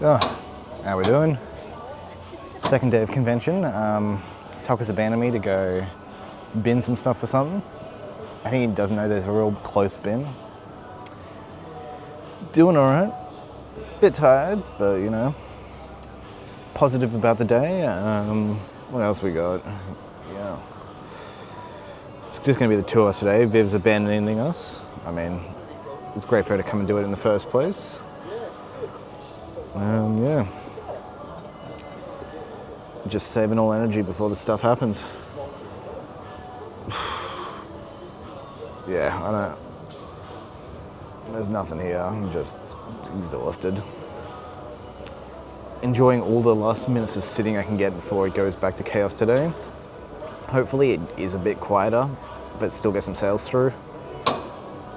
Oh, how we doing? Second day of convention. Tucker's abandoned me to go bin some stuff for something. I think he doesn't know there's a real close bin. Doing alright. Bit tired, but you know, positive about the day. What else we got? Yeah. It's just gonna be the two of us today. Viv's abandoning us. I mean, it's great for her to come and do it in the first place. Yeah. Just saving all energy before the stuff happens. Yeah, I don't. There's nothing here. I'm just exhausted. Enjoying all the last minutes of sitting I can get before it goes back to chaos today. Hopefully it is a bit quieter, but still get some sales through.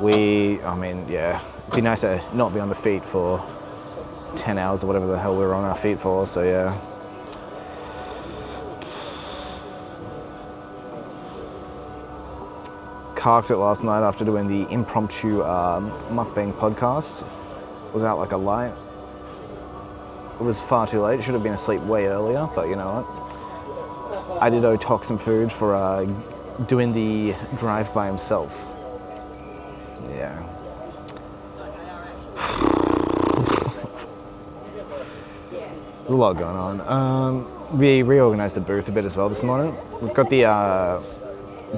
Yeah, it'd be nice to not be on the feet for 10 hours or whatever the hell we were on our feet for, so yeah. Carked it last night after doing the impromptu mukbang podcast. Was out like a light. It was far too late. Should have been asleep way earlier, but you know what? I did owe Tok some food for doing the drive by himself. Yeah. There's a lot going on. We reorganised the booth a bit as well this morning. We've got the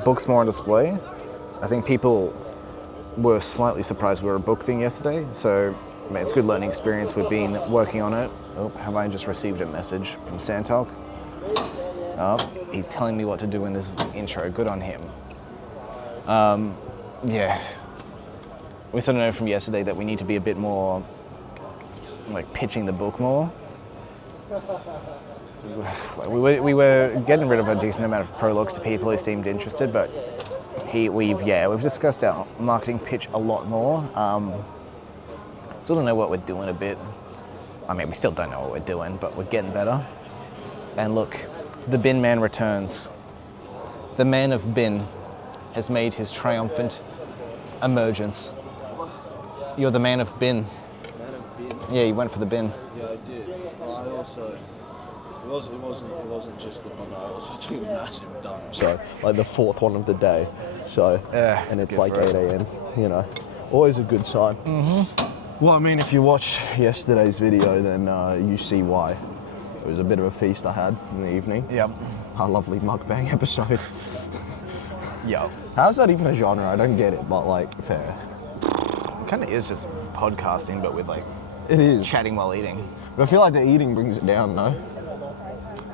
books more on display. I think people were slightly surprised we were a book thing yesterday, so I mean, it's a good learning experience. We've been working on it. Oh, have I just received a message from Santok? Oh, he's telling me what to do in this intro. Good on him. Yeah. We sort of know from yesterday that we need to be a bit more, like, pitching the book more. We were getting rid of a decent amount of prologues to people who seemed interested, but we've discussed our marketing pitch a lot more. Still don't know what we're doing a bit. I mean, we still don't know what we're doing, but we're getting better. And look, the bin man returns. The man of bin has made his triumphant emergence. You're the man of bin. Man of bin? Yeah, you went for the bin. Yeah, I did. Well, I also... It wasn't just the one. I also took a massive dump. So, like the fourth one of the day. So, and it's like 8 a.m. You know, always a good sign. Mm-hmm. Well, I mean, if you watch yesterday's video, then you see why. It was a bit of a feast I had in the evening. Yep. Our lovely mukbang episode. Yo. How's that even a genre? I don't get it, but like, fair. It kind of is just podcasting, but with like it is chatting while eating. But I feel like the eating brings it down, no?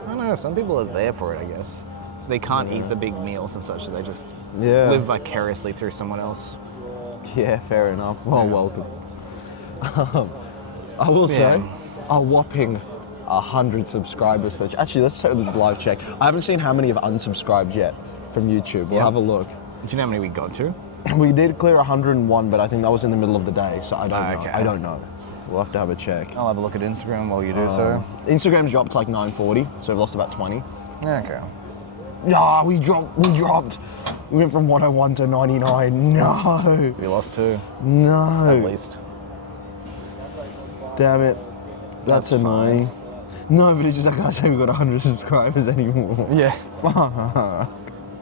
I don't know, some people are there for it, I guess. They can't eat the big meals and such, so they just live vicariously through someone else. Yeah, fair enough. Well, welcome. I will say, a whopping 100 subscribers. Actually, let's take the live check. I haven't seen how many have unsubscribed yet from YouTube. We'll have a look. Do you know how many we got to? We did clear 101, but I think that was in the middle of the day, so I don't know. Okay. I don't know. We'll have to have a check. I'll have a look at Instagram while you do so. Instagram dropped like 940, so we've lost about 20. Okay. Yeah, we dropped. We went from 101 to 99. No. We lost 2. No. At least. Damn it. That's annoying. Fine. No, but it's just like I say, we've got 100 subscribers anymore. Yeah.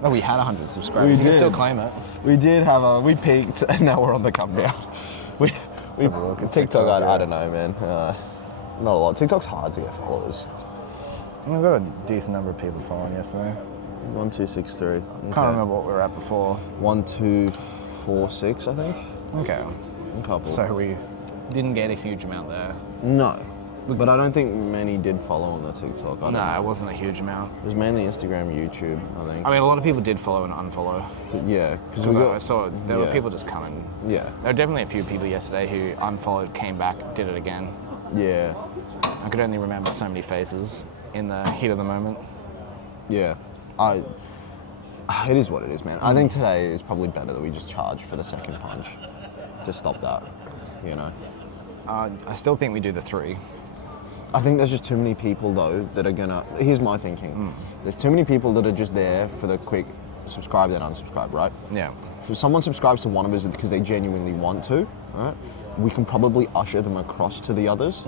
No, we had 100 subscribers. You can still claim it. We did have we peaked, and now we're on the come down. Let's have a look at TikTok, I don't know, man. Not a lot. TikTok's hard to get followers. We've got a decent number of people following yesterday. 1263. Okay. Can't remember what we were at before. 1246, I think. Okay. A couple. So we didn't get a huge amount there. No. But I don't think many did follow on the TikTok. No, it wasn't a huge amount. It was mainly Instagram, YouTube, I think. I mean, a lot of people did follow and unfollow. Yeah. Because I saw there were people just coming. Yeah. There were definitely a few people yesterday who unfollowed, came back, did it again. Yeah. I could only remember so many faces in the heat of the moment. Yeah. It is what it is, man. I think today is probably better that we just charge for the second punch to stop that, you know. I still think we do the 3. I think there's just too many people, though, that are gonna... Here's my thinking. There's too many people that are just there for the quick subscribe then unsubscribe, right? Yeah. If someone subscribes to one of us because they genuinely want to, right, we can probably usher them across to the others.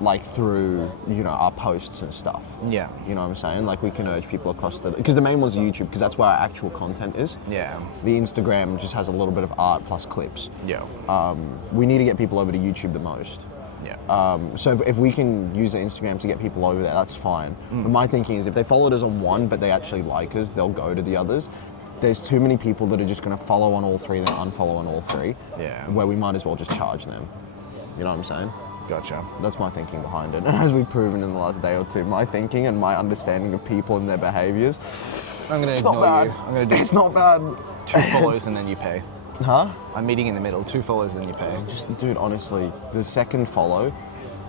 like through, you know, our posts and stuff. Yeah. You know what I'm saying? Like we can urge people across because the main one's YouTube, because that's where our actual content is. Yeah. The Instagram just has a little bit of art plus clips. Yeah. We need to get people over to YouTube the most. Yeah. So if we can use the Instagram to get people over there, that's fine. But my thinking is if they followed us on one, but they actually like us, they'll go to the others. There's too many people that are just going to follow on all three, then unfollow on all three. Yeah. Where we might as well just charge them. You know what I'm saying? Gotcha. That's my thinking behind it. And as we've proven in the last day or two, my thinking and my understanding of people and their behaviours, I'm going to ignore you. I'm going to do it's not bad. 2 follows and then you pay. Huh? I'm meeting in the middle. 2 follows and then you pay. Dude, honestly, the second follow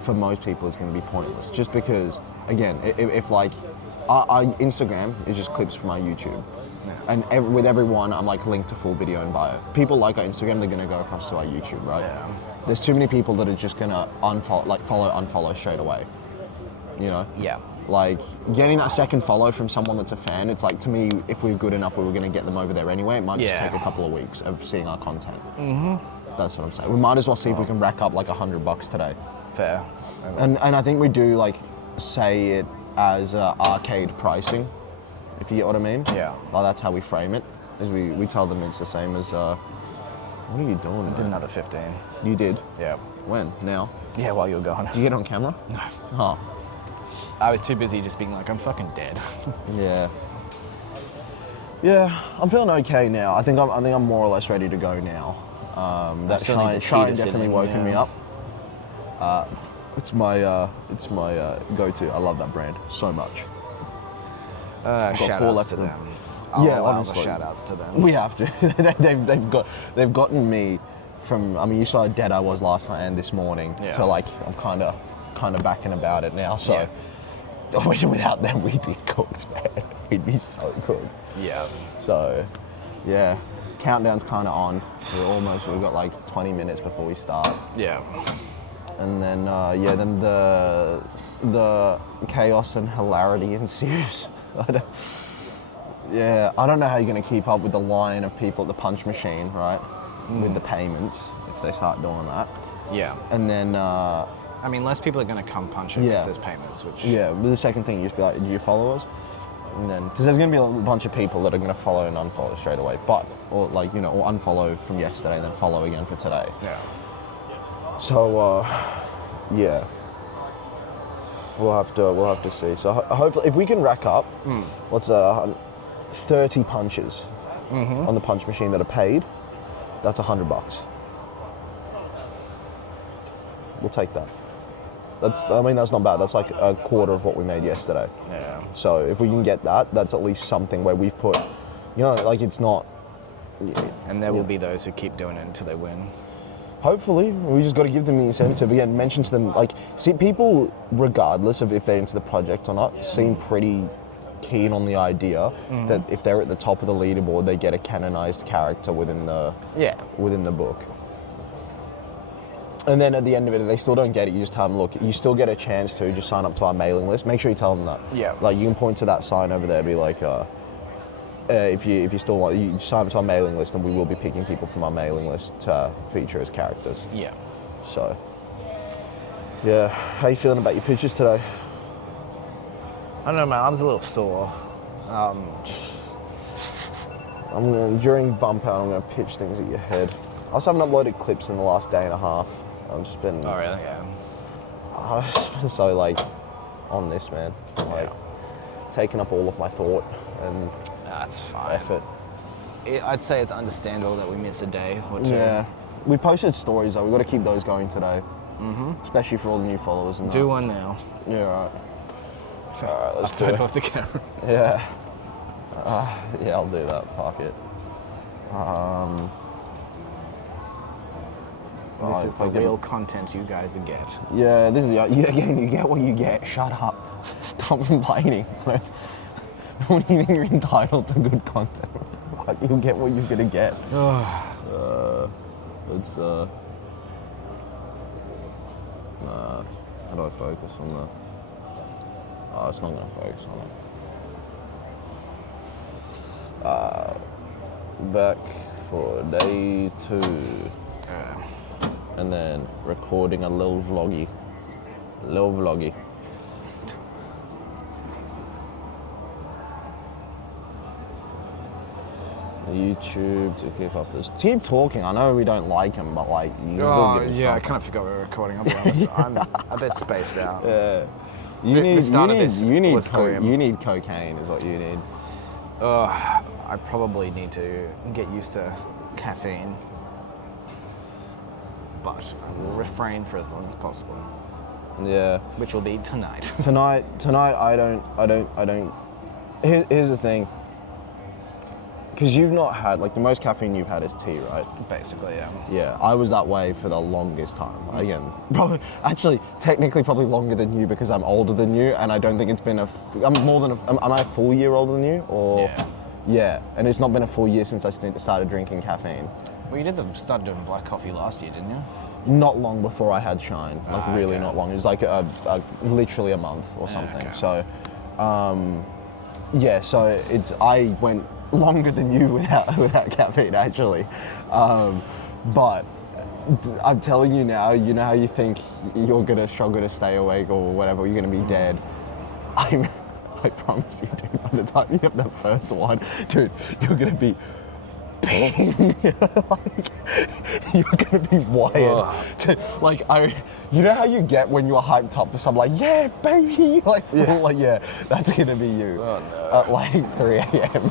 for most people is going to be pointless. Just because, again, if like, our Instagram is just clips from our YouTube. Yeah. And with everyone, I'm like linked to full video and bio. People like our Instagram, they're going to go across to our YouTube, right? Yeah. There's too many people that are just going to unfollow straight away. You know? Yeah. Like, getting that second follow from someone that's a fan, it's like, to me, if we're good enough, we were going to get them over there anyway. It might just take a couple of weeks of seeing our content. Mm-hmm. That's what I'm saying. We might as well see if we can rack up like $100 today. Fair. And I think we do like say it as arcade pricing, if you get what I mean. Yeah. Like that's how we frame it. Is we tell them it's the same as. What are you doing? I did another 15. You did. Yeah. When? Now? Yeah, while you were gone. Did you get it on camera? No. Oh. I was too busy just being like, I'm fucking dead. Yeah. Yeah, I'm feeling okay now. I think I'm more or less ready to go now. That still need the Shine cheetah definitely sitting, woken me yeah. up. It's my go-to. I love that brand so much. Shout 4 outs left to of them. them. Yeah, I'll allow honestly. the shout outs to them. We have to. they've gotten me from. I mean, you saw how dead I was last night and this morning. Yeah. To like, I'm kind of backing about it now. So, Yeah. without them, we'd be cooked, man. We'd be so cooked. Yeah. So, yeah, countdown's kind of on. We've got like 20 minutes before we start. Yeah. And then, then the chaos and hilarity ensues. I don't know how you're going to keep up with the line of people at the punch machine, right? With the payments, if they start doing that. Yeah. And then, I mean, less people are going to come punch it because there's payments, which... yeah, but the second thing, you just be like, do you follow us? And then, because there's going to be a bunch of people that are going to follow and unfollow straight away, or unfollow from yesterday and then follow again for today. Yeah. So, yeah, we'll have to see. So hopefully, if we can rack up, 30 punches on the punch machine that are paid, that's $100. We'll take that. That's not bad. That's like a quarter of what we made yesterday. Yeah. So if we can get that, that's at least something where we've put, like it's not. And there will be those who keep doing it until they win. Hopefully, we just got to give them the incentive. Again, mention to them, see, people, regardless of if they're into the project or not, seem pretty keen on the idea that if they're at the top of the leaderboard, they get a canonized character within the book. And then at the end of it, if they still don't get it, you just tell them, look, you still get a chance to just sign up to our mailing list. Make sure you tell them that. Yeah. Like, you can point to that sign over there, be like, if you still want, you sign up to our mailing list, and we will be picking people from our mailing list to feature as characters. Yeah. So, yeah. How you feeling about your pitches today? I don't know, my arm's a little sore. During bump out, I'm gonna pitch things at your head. I also haven't uploaded clips in the last day and a half. I've just been. Oh really? Yeah. I've just been so on this, man. Taking up all of my thought and That's fine. effort. I'd say it's understandable that we miss a day or two. Yeah. We posted stories though. We've got to keep those going today. Especially for all the new followers and Do that. one now. Yeah, right. Alright, let's do Turn it. off the camera. Yeah. Yeah, I'll do that. Fuck it. This is the real content you guys get. Yeah, this is again. You get what you get. Shut up. Stop complaining. What do you think you're entitled to good content? You'll get what you're gonna get. It's how do I focus on that? Oh, it's not gonna focus on it. Back for day 2. And then recording a little vloggy Little vloggy. YouTube to kick off this. Keep talking. I know we don't like him, but like you still give us yeah, I something. kind of forgot we were recording. I'll be honest. I'm a bit spaced out. Yeah. The start of this you was grim. you need cocaine is what you need. I probably need to get used to caffeine, but I will refrain for as long as possible. Yeah. Which will be tonight. Tonight I don't. Here's the thing. Because you've not had, like, the most caffeine you've had is tea, right? Basically, yeah. Yeah, I was that way for the longest time. Again, probably, actually, technically probably longer than you because I'm older than you, and I don't think it's been am I a full year older than you? Or Yeah. Yeah, and it's not been a full year since I started drinking caffeine. Well, you started doing black coffee last year, didn't you? Not long before I had Shine, like really okay. not long. It was like literally a month or something. okay. So, yeah, so I went longer than you without caffeine actually, but I'm telling you now, you know how you think you're gonna struggle to stay awake or whatever, you're gonna be dead. I promise you, dude, by the time you have that first one, dude, you're gonna be ping. Like, you're gonna be wired. You know how you get when you're hyped up for something like, yeah, baby, like, yeah, that's gonna be you. Oh, no. At like 3 a.m.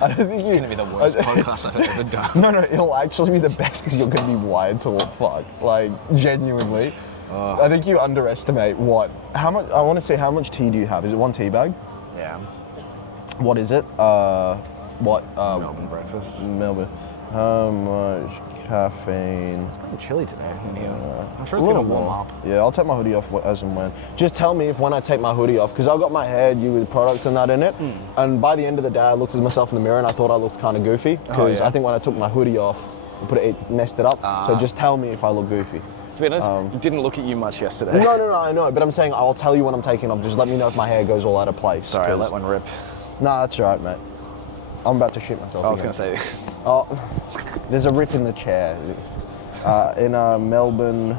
I don't think It's going to be the worst podcast I've ever done. No, it'll actually be the best because you're gonna be wired to fuck. Like, genuinely. I think you underestimate how much, I want to say, how much tea do you have? Is it one tea bag? Yeah. What is it? Melbourne breakfast. Melbourne. How much caffeine? It's kind of chilly today in here. I'm sure A it's going to little warm more. up. Yeah, I'll take my hoodie off as and when. Just tell me if when I take my hoodie off, because I got my hair due with products and that in it, and by the end of the day I looked at myself in the mirror and I thought I looked kind of goofy, because I think when I took my hoodie off, it messed it up. So just tell me if I look goofy. To be honest, it didn't look at you much yesterday. No, I know, but I'm saying I'll tell you when I'm taking off. Just let me know if my hair goes all out of place. Sorry, I let one rip. Nah, that's alright, mate. I'm about to shit myself. I was going to say. Oh, there's a rip in the chair. In a Melbourne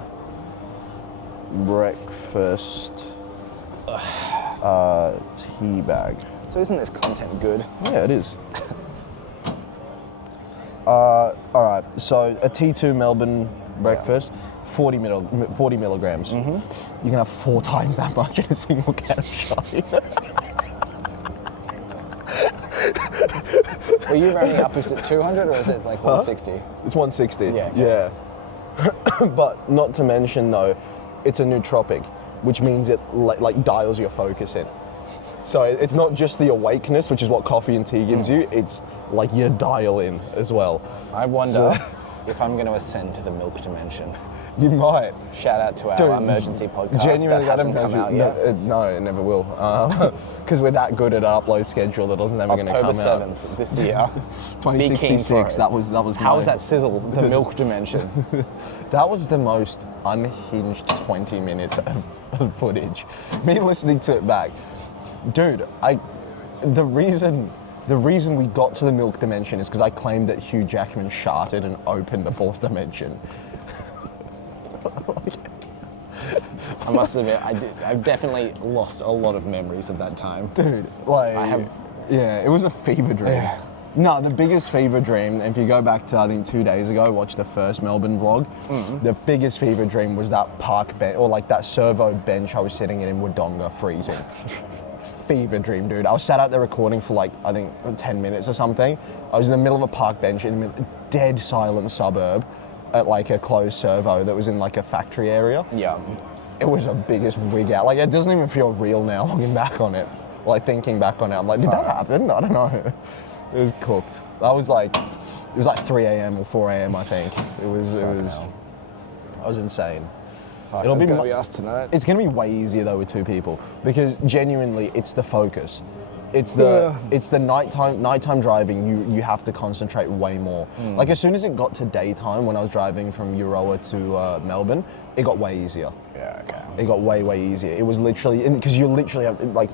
breakfast tea bag. So isn't this content good? Yeah, it is. Alright, so a T2 Melbourne breakfast, 40 milligrams. You can have 4 times that much in a single can of Shine. Are you rounding up? Is it 200 or is it like 160? It's 160. Yeah. Yeah. But not to mention though, it's a nootropic, which means it like dials your focus in. So it's not just the awakeness, which is what coffee and tea gives you, it's like your dial in as well. I wonder if I'm going to ascend to the milk dimension. You might. Shout out to our emergency podcast Genuinely, that hasn't come out yet. No, it never will. Because we're that good at our upload schedule that it's never going to come out. October 7th this year. 2066, that was How was that sizzle? The milk dimension. That was the most unhinged 20 minutes of footage. Me listening to it back. Dude, the reason we got to the milk dimension is because I claimed that Hugh Jackman sharted and opened the 4th dimension. I must admit, I've definitely lost a lot of memories of that time. Dude, like, yeah, it was a fever dream. Yeah. No, the biggest fever dream, if you go back to, I think 2 days ago, watch the first Melbourne vlog, the biggest fever dream was that park bench, or like that servo bench I was sitting in Wodonga freezing. Fever dream, dude. I was sat out there recording for like, I think 10 minutes or something. I was in the middle of a park bench in a dead silent suburb at like a closed servo that was in like a factory area. Yeah. It was the biggest wig out. Like, it doesn't even feel real now looking back on it. Like, thinking back on it, I'm like, did that happen? I don't know. It was cooked. That was like, it was like 3 a.m. or 4 a.m. I think. It was, I was insane. It'll be us tonight. It's gonna be way easier though with 2 people, because genuinely it's the focus. It's the nighttime driving, you have to concentrate way more. Like, as soon as it got to daytime when I was driving from Euroa to Melbourne, it got way easier. Yeah, okay. It got way easier. It was literally, because you literally have, like,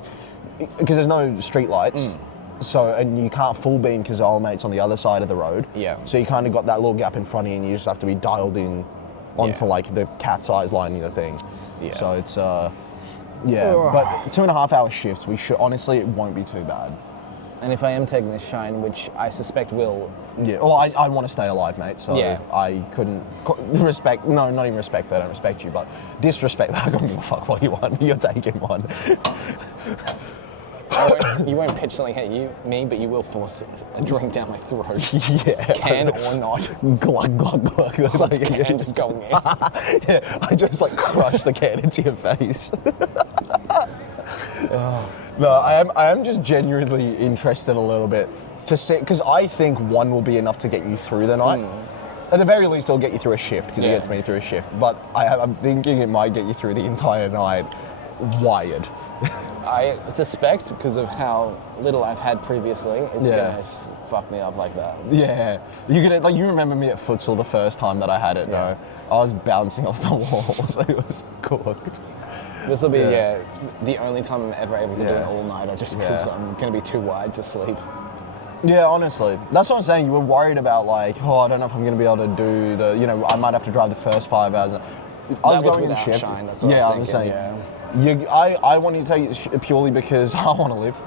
because there's no street lights, so, and you can't full beam because our mate's on the other side of the road. Yeah. So you kind of got that little gap in front of you and you just have to be dialed in onto like the cat's eyes lining the thing. Yeah. So it's but 2.5 hour shifts. We should honestly, it won't be too bad. And if I am taking this shine, which I suspect will... Yeah, well, I want to stay alive, mate, so I couldn't respect, no, not even respect that I don't respect you, but disrespect that I don't give a fuck what you want, you're taking one. You won't pitch something at me, but you will force a drink down my throat. Yeah. Can or not. Glug, glug, glug. Like, can just go in there. Yeah, I just like crush the can into your face. No, I am just genuinely interested a little bit to see, because I think one will be enough to get you through the night. At the very least, it'll get you through a shift, because it gets me through a shift. But I'm thinking it might get you through the entire night wired. I suspect, because of how little I've had previously, it's gonna fuck me up like that. Yeah, you remember me at futsal the first time that I had it, though. I was bouncing off the walls. It was cooked. This will be the only time I'm ever able to do an all-nighter, just because I'm going to be too wide to sleep. Yeah, honestly. That's what I'm saying. You were worried about like, I don't know if I'm going to be able to do the, I might have to drive the first 5 hours. I was going without shift. shine, that's what I was thinking. Saying. I wanted to take it purely because I want to live.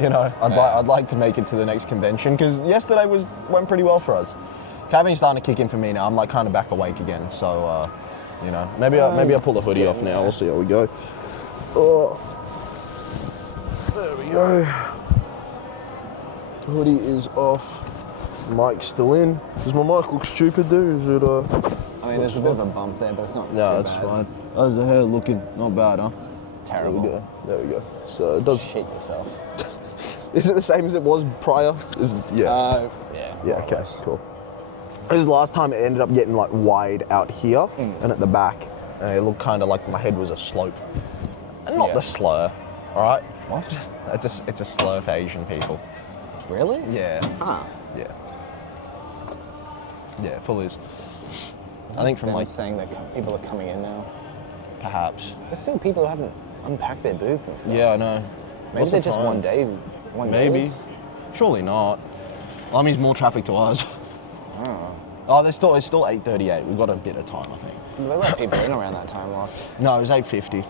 I'd like to make it to the next convention, because yesterday went pretty well for us. Caffeine's starting to kick in for me now. I'm like kind of back awake again, so... maybe I'll pull the hoodie off now. We'll see how we go. Oh, there we go. Hoodie is off. Mic's still in. Does my mic look stupid, dude? Is it? I mean, there's a bit of a bump there, but it's not too bad. No, that's fine. How's the hair looking? Not bad, huh? Terrible. There we go. So it does. Shit yourself. Is it the same as it was prior? Yeah. Yeah. Okay. Cool. This is the last time it ended up getting like wide out here and at the back. And it looked kind of like my head was a slope. And not the slur, all right? What? It's a slur for Asian people. Really? Yeah. Huh. Yeah. Yeah, full is. I think from like... saying that people are coming in now. Perhaps. There's still people who haven't unpacked their booths and stuff. Yeah, I know. Maybe they're just one day. Maybe. Surely not. Well, that means more traffic to us. Oh, it's still 8:38. We've got a bit of time, I think. They let people in around that time last. No, it was 8:50.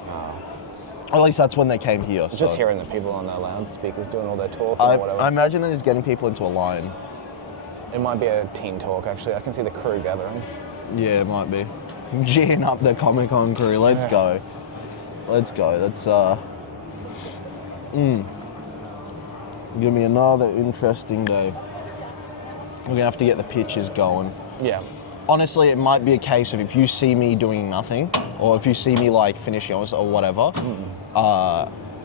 At least that's when they came here. Just hearing the people on their loudspeakers doing all their talk or whatever. I imagine that it's getting people into a line. It might be a team talk, actually. I can see the crew gathering. Yeah, it might be. Geeing up the Comic Con crew. Let's go. Let's go. That's give me another interesting day. We're gonna have to get the pitches going. Yeah. Honestly, it might be a case of if you see me doing nothing, or if you see me like finishing or whatever,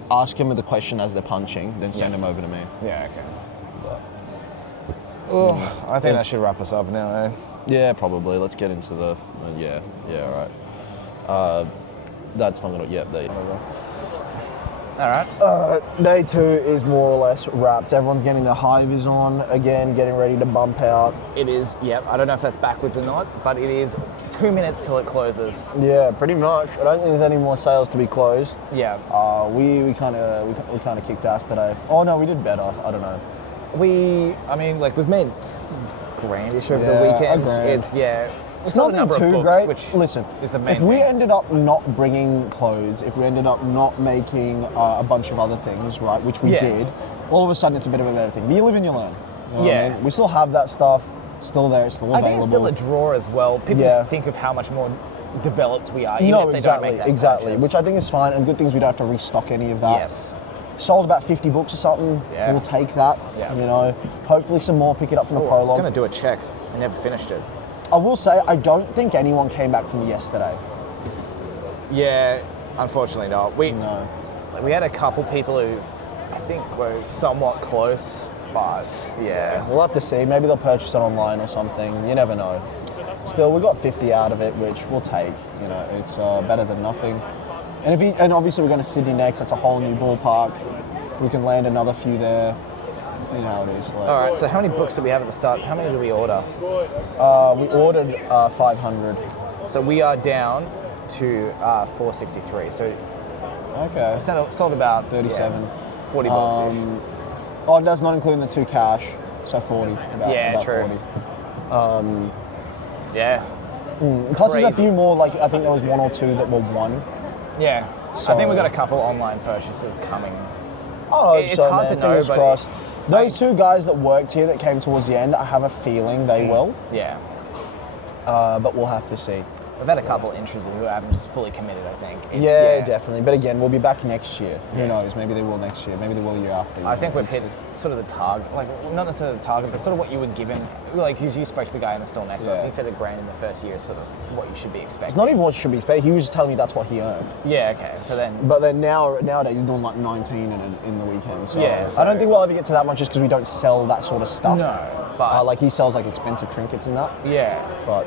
ask them the question as they're punching, then send them over to me. Yeah, okay. I think that should wrap us up now, eh? Yeah, probably. Let's get into the... all right. That's not gonna... Yeah, there you go. All right. Day 2 is more or less wrapped. Everyone's getting their high vis on again, getting ready to bump out. It is, yep. I don't know if that's backwards or not, but it is 2 minutes till it closes. Yeah, pretty much. I don't think there's any more sales to be closed. Yeah. We kind of kicked ass today. Oh no, we did better. I don't know. We've made grandish over the weekend. It's not a number too of books, great. which Listen, is the main if we thing. ended up not bringing clothes, if we ended up not making a bunch of other things, right, which we did, all of a sudden it's a bit of a better thing. But you live and you learn. You know what I mean? We still have that stuff, still there, it's still available. I think it's still a draw as well. People just think of how much more developed we are, even if they don't make that purchase. Which I think is fine, and good things we don't have to restock any of that. Yes. Sold about 50 books or something. Yeah. We'll take that. Yeah. You know, hopefully some more pick it up from the I was prologue. going to do a check. I never finished it. I will say, I don't think anyone came back from yesterday. Yeah, unfortunately not. We had a couple people who I think were somewhat close, but yeah. We'll have to see. Maybe they'll purchase it online or something. You never know. Still, we got 50 out of it, which we'll take. You know, it's better than nothing. And obviously we're going to Sydney next. That's a whole new ballpark. We can land another few there. You know how it is. Like, all right, so how many books do we have at the start? How many did we order? We ordered 500. So we are down to 463. So okay, sold about 37, 40 books ish. Oh, that's not including the 2 cash, so 40. About true. 40. Yeah. Plus, there's a crazy. few more. Like I think there was 1 or 2 that were won. Yeah. So- I think we've got a couple online purchases coming. Oh, It's hard to know, fingers but crossed. Those I- 2 guys that worked here that came towards the end, I have a feeling they will, Yeah. but we'll have to see. We've had a couple interested who haven't just fully committed, I think. It's, Yeah, definitely. But again, we'll be back next year. Yeah. Who knows? Maybe they will next year. Maybe they will the year after. I think we've hit sort of the target, like not necessarily the target, but sort of what you were given. Like, because you spoke to the guy in the store next to us, Yeah. he said $1,000 in the first year is sort of what you should be expecting. It's not even what should be expected. He was just telling me that's what he earned. Yeah, okay. So then, But then nowadays he's doing like 19 in the weekend. So Yeah, I don't think we'll ever get to that much just because we don't sell that sort of stuff. no, but Like he sells like expensive trinkets and that. yeah. But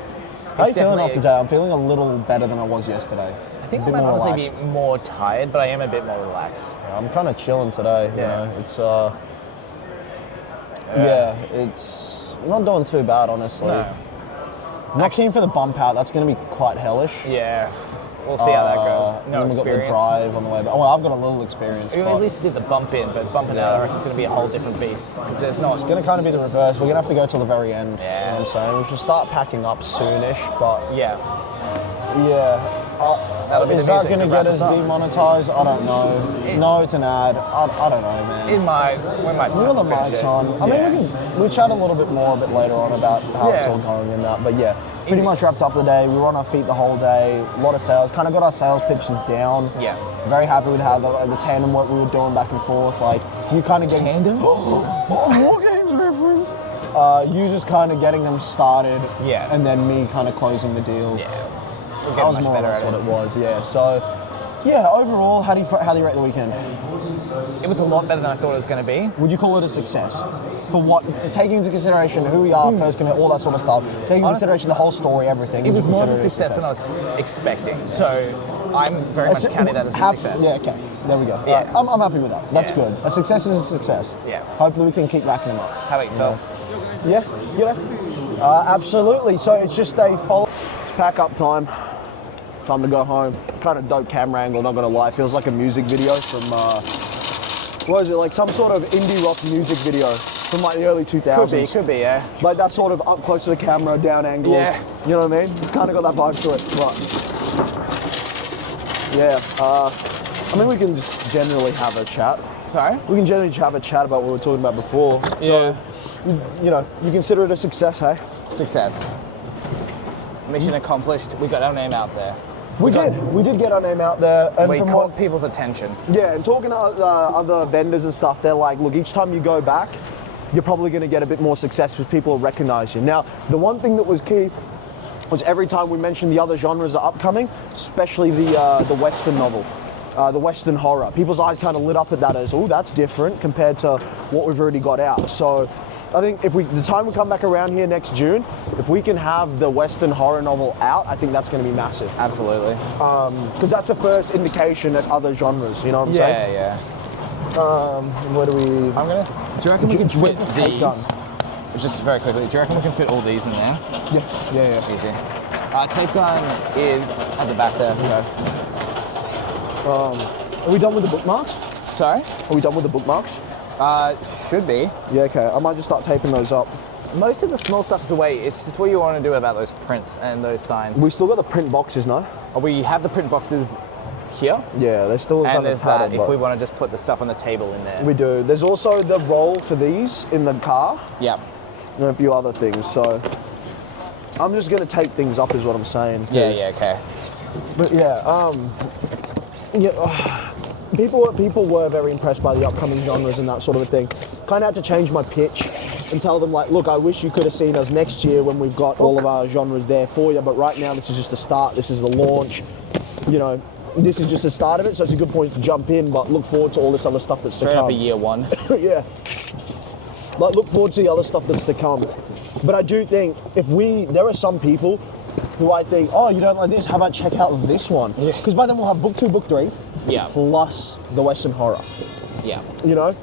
how are you feeling definitely- off today? I'm feeling a little better than I was yesterday. I think A I bit might more honestly relaxed. be more tired, but I am a bit more relaxed. Yeah, I'm kind of chilling today. You Yeah. know, it's yeah, it's not doing too bad honestly. No. Not keen for the bump out. That's going to be quite hellish. Yeah. We'll see how that goes. And No then we've got the experience. drive on the way. But, well, I've got a little experience. We at least did the bump in, but bumping out, I reckon it's going to be a whole different beast because there's not. It's going to kind of be the reverse. We're going to have to go till the very end. Yeah. You know what I'm saying? We should start packing up soonish, but Yeah. yeah. That'll be Is the that music going to to get wrap us us up. demonetized? I don't know. No, it's an ad. I don't know, man. We might just We've have got to the finish mics it. on. I mean, we'll chat a little bit more a bit later on about how it's Yeah. all going and that. But yeah, pretty Easy. much wrapped up the day. We were on our feet the whole day. A lot of sales. Kind of got our sales pitches down. Yeah. Very happy with how the tandem work we were doing back and forth. Like you kind of getting Tandem? War Games reference. You just kind of getting them started. Yeah. And then me kind of closing the deal. Yeah. We'll That get was much more or better less at what it. it was. Yeah. So. Yeah, overall, how do you rate the weekend? It was a lot better than I thought it was going to be. Would you call it a success? For what, taking into consideration who we are, first commit, all that sort of stuff, taking into Honestly, consideration the whole story, everything. It would was you more of a consider it success than I was expecting. So I'm very much counting that as a success. Yeah, okay. There we go. Yeah. Right, I'm happy with that. That's Yeah. good. A success is a success. Yeah. Hopefully we can keep racking them up. How about yourself? Yeah, you know. Absolutely. So it's just a follow. It's pack up time. Time to go home. Kind of dope camera angle, not gonna lie. Feels like a music video from, what is it, like some sort of indie rock music video from like the early 2000s. Could be, yeah. Like that sort of up close to the camera, down angle. Yeah. You know what I mean? It's kind of got that vibe to it. But yeah, I mean we can just generally have a chat. Sorry? We can generally have a chat about what we were talking about before. Yeah. So, you know, you consider it a success, hey? Success. Mission accomplished. We got our name out there. We did get our name out there. And We from caught what, people's attention. yeah, and talking to other vendors and stuff, they're like, look, each time you go back, you're probably going to get a bit more success because people will recognize you. Now, the one thing that was key was every time we mentioned the other genres that are upcoming, especially the Western novel, the Western horror. People's eyes kind of lit up at that as, oh, that's different compared to what we've already got out. So I think the time we come back around here next June, if we can have the Western horror novel out, I think that's going to be massive. Absolutely. Because that's the first indication at other genres, you know what I'm saying? Yeah. Where do we... I'm gonna. Do you reckon we can Where's fit the tape these? Just very quickly. Do you reckon we can fit all these in there? Yeah. Easy. Tape gun is at the back there. Are we done with the bookmarks? Sorry? Are we done with the bookmarks? Should be. Yeah, okay. I might just start taping those up. Most of the small stuff is away. It's just what you want to do about those prints and those signs. We still got the print boxes, no? We have the print boxes here, Yeah, they still and have there's the paddle, that if we want to just put the stuff on the table in there. We do. There's also the roll for these in the car Yeah. and a few other things. So I'm just going to tape things up is what I'm saying. Yeah, okay. But yeah, people were very impressed by the upcoming genres and that sort of a thing. Kind of had to change my pitch and tell them like, look, I wish you could have seen us next year when we've got all of our genres there for you, but right now this is just the start, this is the launch, you know, this is just the start of it, so it's a good point to jump in, but look forward to all this other stuff that's Straight to up come. a year one. Yeah. Like, look forward to the other stuff that's to come. But I do think there are some people who I think, oh, you don't like this, how about check out this one? Because by then we'll have book 2, book 3, Yeah. plus the Western horror, Yeah. you know?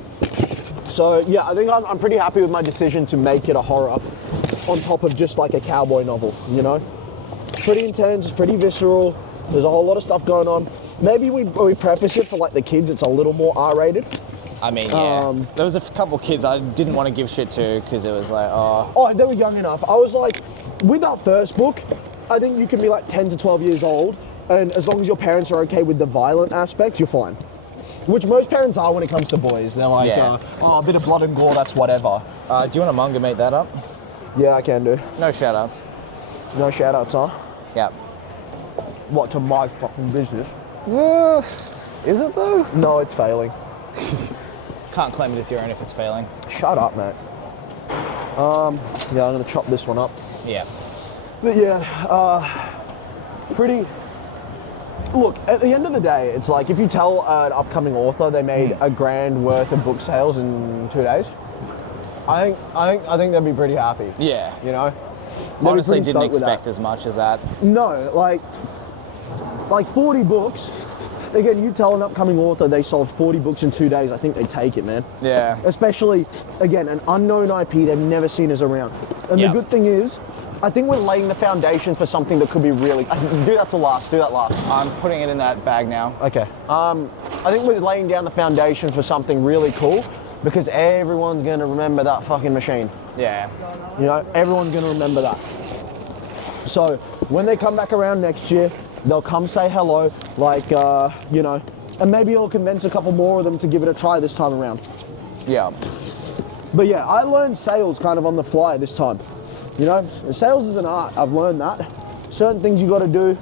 So yeah, I think I'm pretty happy with my decision to make it a horror on top of just like a cowboy novel, you know? Pretty intense, pretty visceral, there's a whole lot of stuff going on. Maybe we preface it for like the kids, it's a little more R-rated. I mean, yeah. There was a couple kids I didn't want to give shit to because it was like, oh. Oh, they were young enough. I was like, with our first book, I think you can be like 10 to 12 years old, and as long as your parents are okay with the violent aspects, you're fine. Which most parents are when it comes to boys. They're like, oh, a bit of blood and gore, that's whatever. Do you want to manga meet that up? Yeah, I can do. No shout-outs. No shout-outs, huh? Yep. What, to my fucking business? Is it though? No, it's failing. Can't claim it as your own if it's failing. Shut up, mate. Yeah, I'm gonna chop this one up. Yeah. But yeah, pretty... Look, at the end of the day, it's like if you tell an upcoming author they made a grand worth of book sales in 2 days, I think they'd be pretty happy. Yeah. You know? Honestly, didn't expect as much as that. No, like 40 books. Again, you tell an upcoming author they sold 40 books in 2 days, I think they'd take it, man. Yeah. Especially, again, an unknown IP they've never seen us around. And the good thing is, I think we're laying the foundation for something that could be really... Do that to last, do that last. I'm putting it in that bag now. Okay. I think we're laying down the foundation for something really cool because everyone's going to remember that fucking machine. Yeah. You know, everyone's going to remember that. So when they come back around next year, they'll come say hello, like, you know, and maybe it'll convince a couple more of them to give it a try this time around. Yeah. But yeah, I learned sales kind of on the fly this time. You know, sales is an art, I've learned that. Certain things you got to do,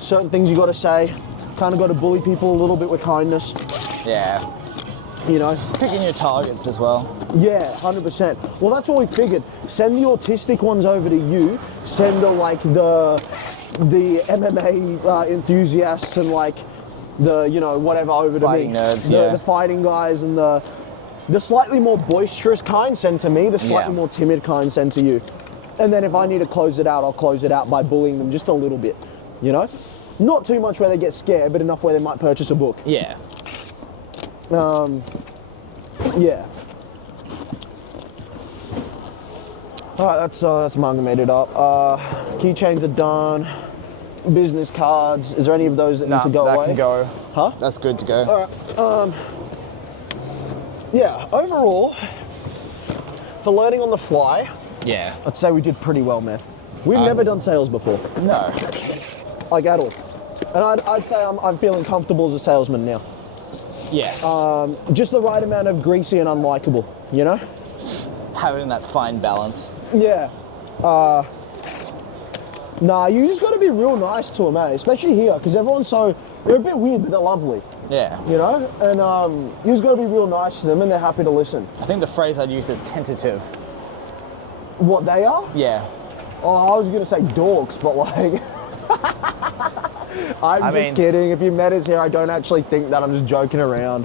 certain things you got to say, kind of got to bully people a little bit with kindness. Yeah. You know. It's picking your targets as well. Yeah, 100%. Well, that's what we figured. Send the autistic ones over to you. Send the MMA enthusiasts and like the, you know, whatever over fighting to me. Nerds, the fighting guys and the slightly more boisterous kind send to me. The slightly more timid kind send to you. And then if I need to close it out, I'll close it out by bullying them just a little bit. You know, not too much where they get scared, but enough where they might purchase a book. Yeah. Yeah. Alright, that's manga made it up. Keychains are done. Business cards. Is there any of those that need to go away? That can go. Huh? That's good to go. Alright. Yeah, overall, for learning on the fly, Yeah. I'd say we did pretty well, man. We've never done sales before. No. Like at all. And I'd say I'm feeling comfortable as a salesman now. Yes. Just the right amount of greasy and unlikable, you know? Having that fine balance. Yeah. Nah, you just gotta be real nice to them, eh? Especially here, because everyone's they're a bit weird, but they're lovely. Yeah. You know? And you just gotta be real nice to them and they're happy to listen. I think the phrase I'd use is tentative. What they are? Yeah. Oh, I was gonna say dorks, but like... I'm just kidding. If you met us here, I don't actually think that. I'm just joking around.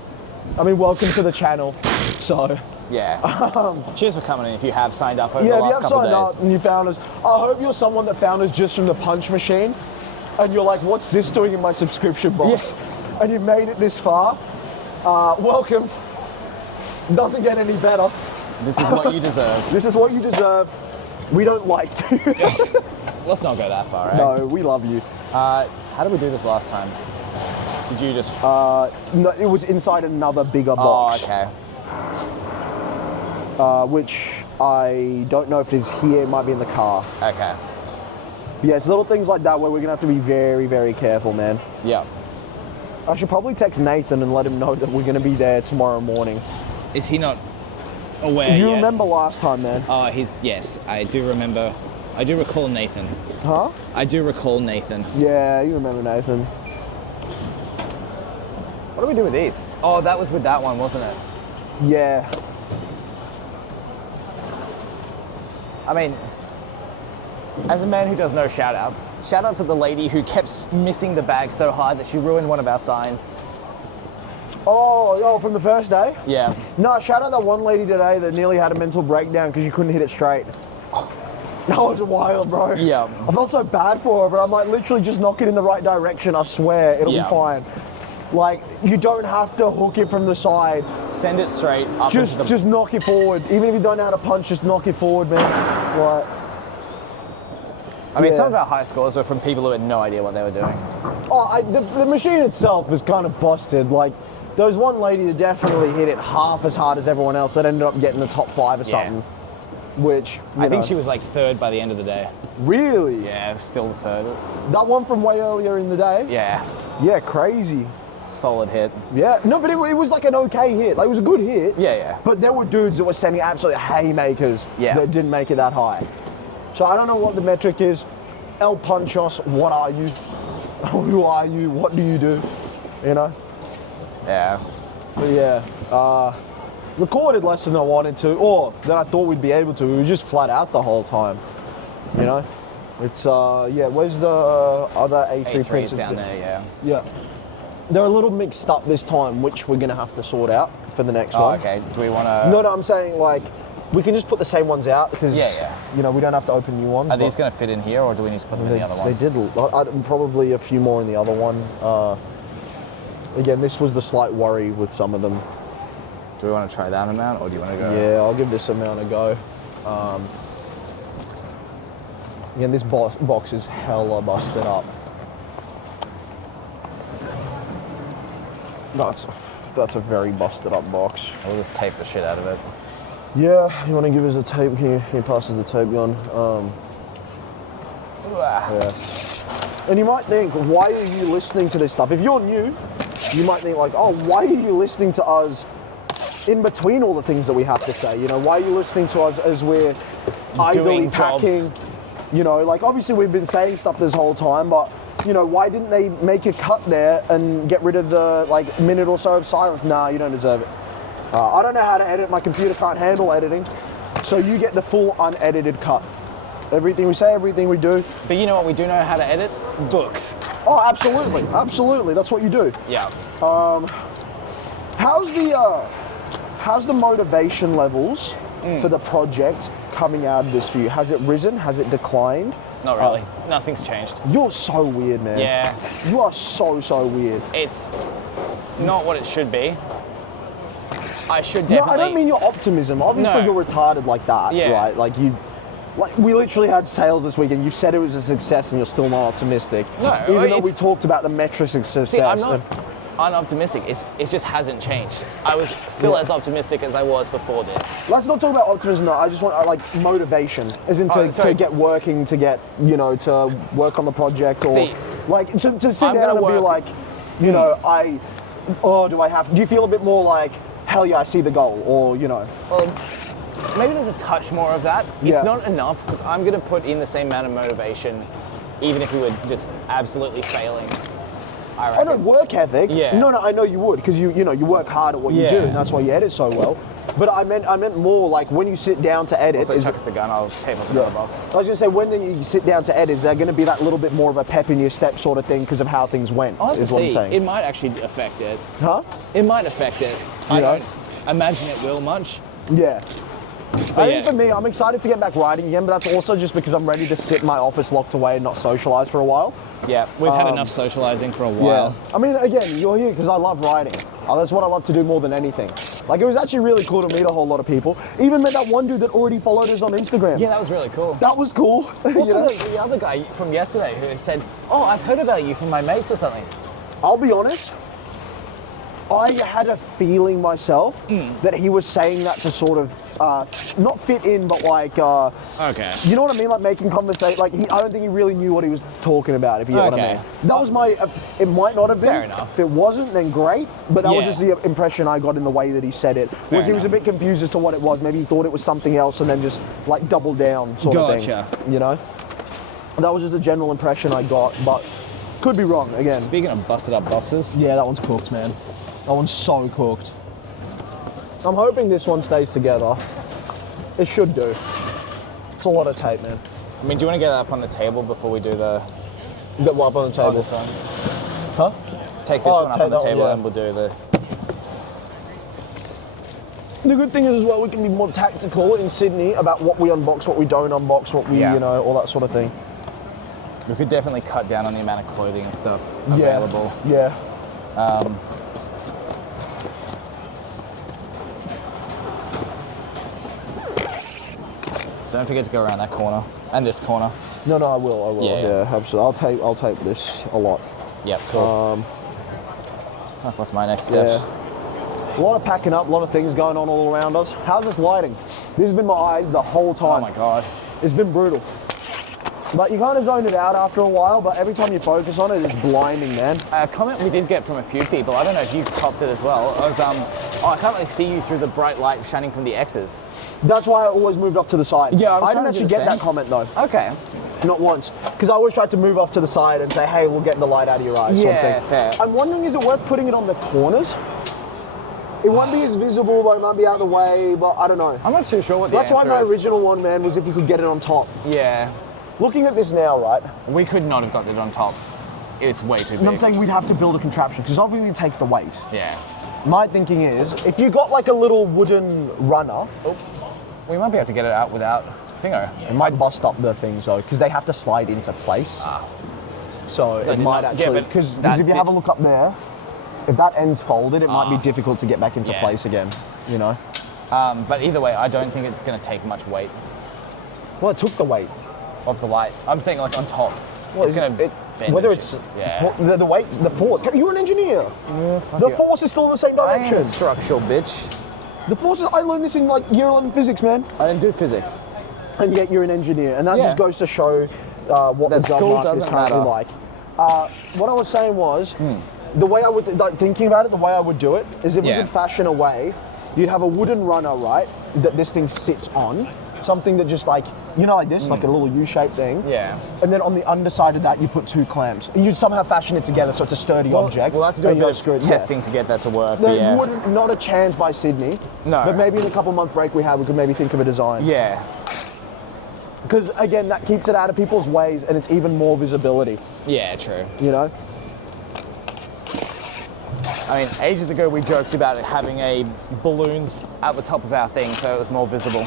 I mean, welcome to the channel. So... Yeah. Cheers for coming in if you have signed up over Yeah, the last couple if you have days. signed up and you found us, I hope you're someone that found us just from the punch machine and you're like, what's this doing in my subscription box? Yes. And you made it this far. Welcome. Doesn't get any better. This is what you deserve. This is what you deserve. We don't like you. Let's not go that far, right? No, we love you. How did we do this last time? Did you just... No, it was inside another bigger box. Oh, okay. Which I don't know if it's here, it might be in the car. Okay. But yeah, it's little things like that where we're gonna have to be very, very careful, man. Yeah. I should probably text Nathan and let him know that we're gonna be there tomorrow morning. Is he not aware You yet? remember last time, man? Oh, yes, I do remember. I do recall Nathan. Huh? I do recall Nathan. Yeah, you remember Nathan. What do we do with these? Oh, that was with that one, wasn't it? Yeah. I mean, as a man who does no shout-outs, shout out to the lady who kept missing the bag so hard that she ruined one of our signs. Oh, from the first day? Yeah. No, shout out that one lady today that nearly had a mental breakdown because you couldn't hit it straight. That was wild, bro. Yeah. I felt so bad for her, but I'm like, literally just knock it in the right direction, I swear, it'll be fine. Like, you don't have to hook it from the side. Send it straight up Just into the... just knock it forward. Even if you don't know how to punch, just knock it forward, man. Like, I mean, some of our high scores were from people who had no idea what they were doing. oh, the machine itself was kind of busted. Like, there was one lady that definitely hit it half as hard as everyone else that ended up getting the top 5 or something. which I think she was like third by the end of the day. Really? Yeah, still the third. That one from way earlier in the day? Yeah. Yeah, crazy. Solid hit. Yeah, no, but it was like an okay hit. Like, it was a good hit. Yeah, yeah. But there were dudes that were sending absolute haymakers that didn't make it that high. So I don't know what the metric is. El Punchos, what are you? Who are you? What do you do? You know? Yeah. But yeah, recorded less than I wanted to, or than I thought we'd be able to. We were just flat out the whole time. You know? It's, yeah, where's the other A3 A3's prints? down there, yeah. Yeah. They're a little mixed up this time, which we're going to have to sort out for the next one. Okay. Do we want to... No, I'm saying, like, we can just put the same ones out because, you know, we don't have to open new ones. Are these going to fit in here, or do we need to put them in the other one? They did. Probably a few more in the other one. Again, this was the slight worry with some of them. Do we want to try that amount, or do you want to go... Yeah, I'll give this amount a go. Again, this box is hella busted up. That's a very busted up box. We'll just tape the shit out of it. Yeah, you want to give us a tape? Can you pass us the tape gun? Yeah. And you might think, why are you listening to this stuff? If you're new, you might think like, oh, why are you listening to us in between all the things that we have to say? You know, why are you listening to us as we're idly packing? You know, like obviously we've been saying stuff this whole time, but you know, why didn't they make a cut there and get rid of the like minute or so of silence? Nah, you don't deserve it. I don't know how to edit. My computer can't handle editing. So you get the full unedited cut. Everything we say, everything we do. But you know what we do know how to edit? Books. Oh, absolutely. Absolutely. That's what you do. Yeah. How's the motivation levels for the project coming out of this for you? Has it risen? Has it declined? Not really. Nothing's changed. You're so weird, man. Yeah. You are so weird. It's not what it should be. I should definitely... No, I don't mean your optimism. Obviously, you're retarded like that, right? Like we literally had sales this weekend. You said it was a success, and you're still not optimistic. No, even though we talked about the metrics of success. See, I'm not unoptimistic. It just hasn't changed. I was still as optimistic as I was before this. Let's not talk about optimism. No, I just want like motivation, as in to get working, to get to work on the project, or like to sit down and be like, you know, do you feel a bit more like, hell yeah, I see the goal, or Well, maybe there's a touch more of that. It's not enough because I'm going to put in the same amount of motivation, even if we were just absolutely failing. I know work ethic. Yeah. No, I know you would because you work hard at what you do, and that's why you edit so well. But I meant more like when you sit down to edit. Also, chuck us a gun. I'll tape up the box. I was gonna say when you sit down to edit, is there gonna be that little bit more of a pep in your step sort of thing because of how things went? I'll have to is what I'm see. saying. It might actually affect it. Huh? It might affect it. I don't imagine it will much. Yeah. I think for me, I'm excited to get back writing again, but that's also just because I'm ready to sit in my office locked away and not socialise for a while. Yeah, we've had enough socialising for a while. Yeah. I mean, again, you're here because I love writing. That's what I love to do more than anything. Like, it was actually really cool to meet a whole lot of people. Even met that one dude that already followed us on Instagram. Yeah, that was really cool. That was cool. Also, the other guy from yesterday who said, oh, I've heard about you from my mates or something. I'll be honest, I had a feeling myself that he was saying that to sort of not fit in, but like okay. You know what I mean? Like making conversation. Like I don't think he really knew what he was talking about. If you know what I mean. That was my. It might not have been. Fair enough. If it wasn't, then great. But that was just the impression I got in the way that he said it. He was a bit confused as to what it was. Maybe he thought it was something else, and then just like doubled down sort of thing. You know. That was just a general impression I got, but could be wrong again. Speaking of busted up boxes. Yeah, that one's cooked, man. That one's so cooked. I'm hoping this one stays together. It should do. It's a lot of tape, man. I mean, do you want to get that up on the table before we do the... Get one up on the table. Oh, this one. Huh? Take this one up on the table and we'll do the... The good thing is as well, we can be more tactical in Sydney about what we unbox, what we don't unbox, what we, all that sort of thing. We could definitely cut down on the amount of clothing and stuff available. Yeah. Don't forget to go around that corner and this corner. No, I will. Yeah, absolutely. I'll tape this a lot. Yep, cool. What's my next step? A lot of packing up, a lot of things going on all around us. How's this lighting? This has been my eyes the whole time. Oh my God. It's been brutal. But you kind of zone it out after a while, but every time you focus on it, it's blinding, man. A comment we did get from a few people, I don't know if you copped it as well, was, oh, I can't really see you through the bright light shining from the X's. That's why I always moved off to the side. Yeah, I didn't actually get that comment though. Okay. Not once. Because I always tried to move off to the side and say, hey, we'll get the light out of your eyes. Yeah, sort of thing. fair. I'm wondering, is it worth putting it on the corners? It won't be as visible, but it might be out of the way, but I don't know. I'm not too sure what the That's why answer my is. original one, man, was if we could get it on top. Yeah. Looking at this now, right? We could not have got it on top. It's way too big. And I'm saying we'd have to build a contraption, because obviously it takes the weight. Yeah. My thinking is, if you got like a little wooden runner, We might be able to get it out without Thingo. it might bust up the things though, because they have to slide into place. So it did might not- actually, yeah, but because that if you did- have a look up there, if that end's folded, it might be difficult to get back into Yeah. place again, you know? But either way, I don't think it's going to take much weight Well, it took the weight. of the light. I'm saying like on top. Well, it's going to bend whether and it's shit. Yeah. the weight, the force. You're an engineer. Fuck The you. force is still in the same I am direction. a structural bitch. The force is, I learned this in like year 11 physics, man. I didn't do physics. And yet you're an engineer, and that Yeah. just goes to show what That the job school market is doesn't currently matter. like. What I was saying was, the way I would, like, thinking about it, the way I would do it is if we Yeah. could fashion a way, you'd have a wooden runner, right, that this thing sits on, something that just like, you know, like this, like a little U-shaped thing. Yeah. And then on the underside of that, you put two clamps. And you'd somehow fashion it together so it's a sturdy object. We'll have to do a and bit go of screw it- yeah. testing to get that to work. But There yeah. wouldn't, not a chance by Sydney. No. But maybe in a couple month break we have, we could maybe think of a design. Yeah. Because again, that keeps it out of people's ways and it's even more visibility, Yeah, true. you know? I mean, ages ago we joked about it having a balloons at the top of our thing so it was more visible.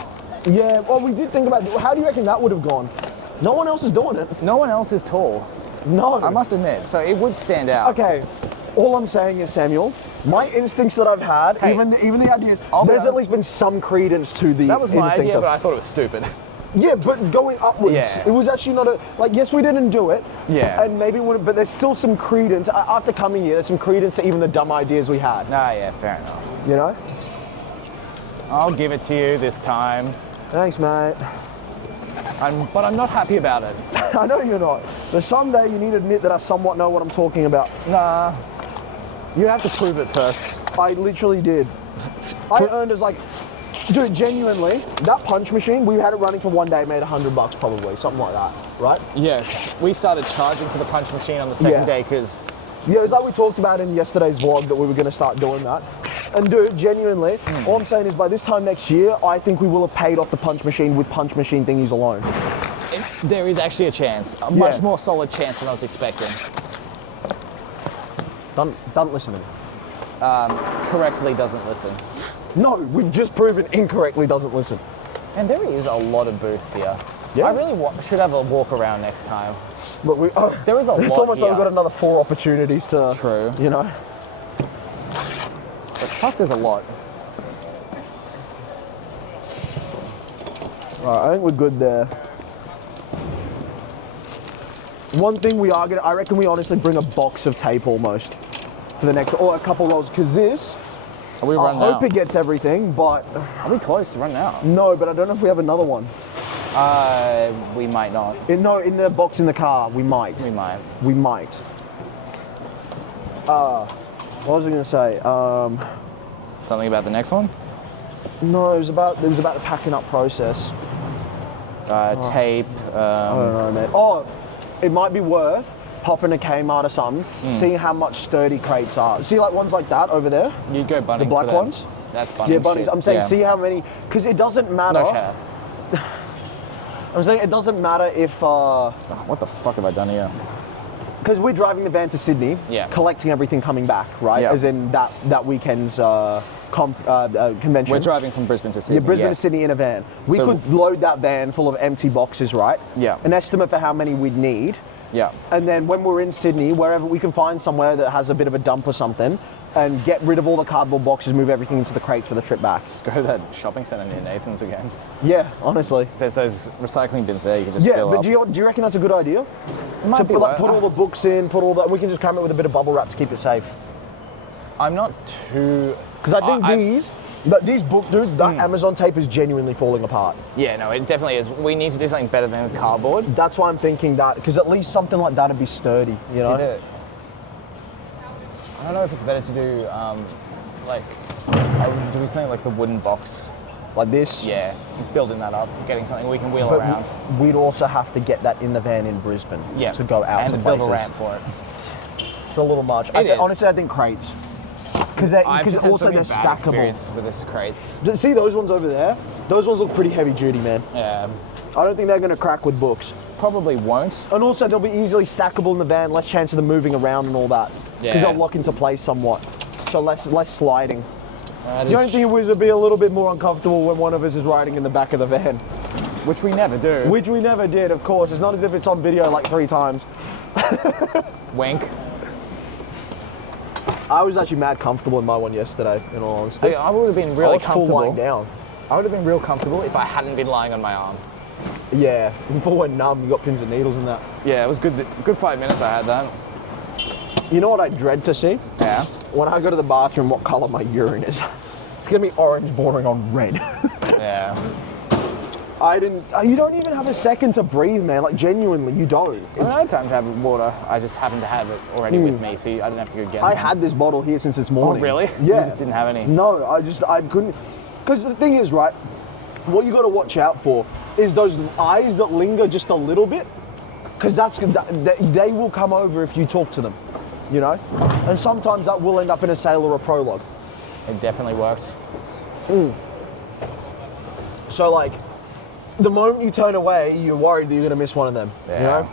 Yeah, well, we did think about, how do you reckon that would have gone? No one else is doing it. No one else is tall, No. I must admit, so it would stand out. Okay, all I'm saying is, Samuel, my instincts that I've had, Hey, even the ideas, I'll be there's at honest- least been some credence to the That was my instincts idea, of- but I thought it was stupid. Yeah, but going upwards, Yeah. it was actually not a, like, yes, we didn't do it. Yeah. And maybe would, but there's still some credence, after coming here, there's some credence to even the dumb ideas we had, Nah, yeah, fair enough. you know? I'll give it to you this time. Thanks, mate. But I'm not happy about it. I know you're not. But someday you need to admit that I somewhat know what I'm talking about. Nah. You have to prove it first. I literally did. I earned as like, dude, genuinely, that punch machine, we had it running for one day, made $100 probably, something like that, right? Yeah, we started charging for the punch machine on the second Yeah. day because Yeah, it was like we talked about in yesterday's vlog that we were going to start doing that. And dude, genuinely, all I'm saying is by this time next year, I think we will have paid off the punch machine with punch machine thingies alone. there is actually a chance, a much more solid chance than I was expecting. Don't listen to me. Correctly doesn't listen. No, we've just proven incorrectly doesn't listen. And there is a lot of boosts here. Yeah. I really should have a walk around next time. But we, There is a it's lot almost like here. we've got another 4 opportunities to, True. you know. But fuck, there's a lot. Alright, I think we're good there. One thing we are gonna, I reckon we honestly bring a box of tape almost for the next, or a couple rolls, because this, Are we I running hope out? it gets everything, but Are we close to running out? no, but I don't know if we have another one. We might not. No, in the box in the car, we might. We might. We might. What was I gonna say? Something about the next one? No, it was about the packing up process. Tape. I don't know, mate. Oh, it might be worth popping a Kmart or something, seeing how much sturdy crates are. See, like ones like that over there? You'd go Bunnings The black for them. ones? That's Bunnings. Yeah, bunnies. shit. I'm saying, Yeah. see how many, because it doesn't matter. No shout-outs. I'm saying it doesn't matter if, Oh, what the fuck have I done here? because we're driving the van to Sydney, Yeah. collecting everything coming back, right? Yeah. As in that weekend's convention. We're driving from Brisbane to Sydney. Yeah, Brisbane yes. to Sydney in a van. We So- could load that van full of empty boxes, right? Yeah. An estimate for how many we'd need. Yeah. And then when we're in Sydney, wherever we can find somewhere that has a bit of a dump or something, and get rid of all the cardboard boxes, move everything into the crates for the trip back. Just go to that shopping centre near Nathan's again. Yeah, honestly. There's those recycling bins there you can just Yeah, fill but up. do you reckon that's a good idea? Might To be put, like, worth- put all the books in, put all that. We can just cram it with a bit of bubble wrap to keep it safe. I'm not too Because I think these book, dude, that Amazon tape is genuinely falling apart. Yeah, no, it definitely is. We need to do something better than cardboard. That's why I'm thinking that, because at least something like that would be sturdy, you know? I don't know if it's better to do, like, I would do something like the wooden box. Like this? Yeah, building that up, getting something we can wheel But around. we'd also have to get that in the van in Brisbane to go out and to build places. a ramp for it. It's a little much. It is. Honestly, I think crates. Because also they're stackable. With this crates. See those ones over there? Those ones look pretty heavy duty, man. Yeah. I don't think they're going to crack with books. Probably won't. And also they'll be easily stackable in the van, less chance of them moving around and all that. Because they'll lock into place somewhat. So less sliding. The only thing is, it'd be a little bit more uncomfortable when one of us is riding in the back of the van. Which we never do. Which we never did, of course. It's not as if it's on video like 3 times. Wink. I was actually mad comfortable in my one yesterday, in all honesty. I would have been really comfortable. Full lying down. I would have been real comfortable if I hadn't been lying on my arm. Yeah, before it went numb, you got pins and needles and that. Yeah, it was good. Good 5 minutes I had that. You know what I dread to see? Yeah. When I go to the bathroom, what colour my urine is. It's gonna be orange bordering on red. Yeah. You don't even have a second to breathe, man. Like, genuinely, you don't. I had time to have water. I just happened to have it already with me, so I didn't have to go get some. I had this bottle here since this morning. Oh, really? Yeah. You just didn't have any? No, I couldn't. Because the thing is, right, what you got to watch out for is those eyes that linger just a little bit. Because they will come over if you talk to them, you know? And sometimes that will end up in a sale or a prologue. It definitely worked. So, like, the moment you turn away, you're worried that you're going to miss one of them. Yeah. You know?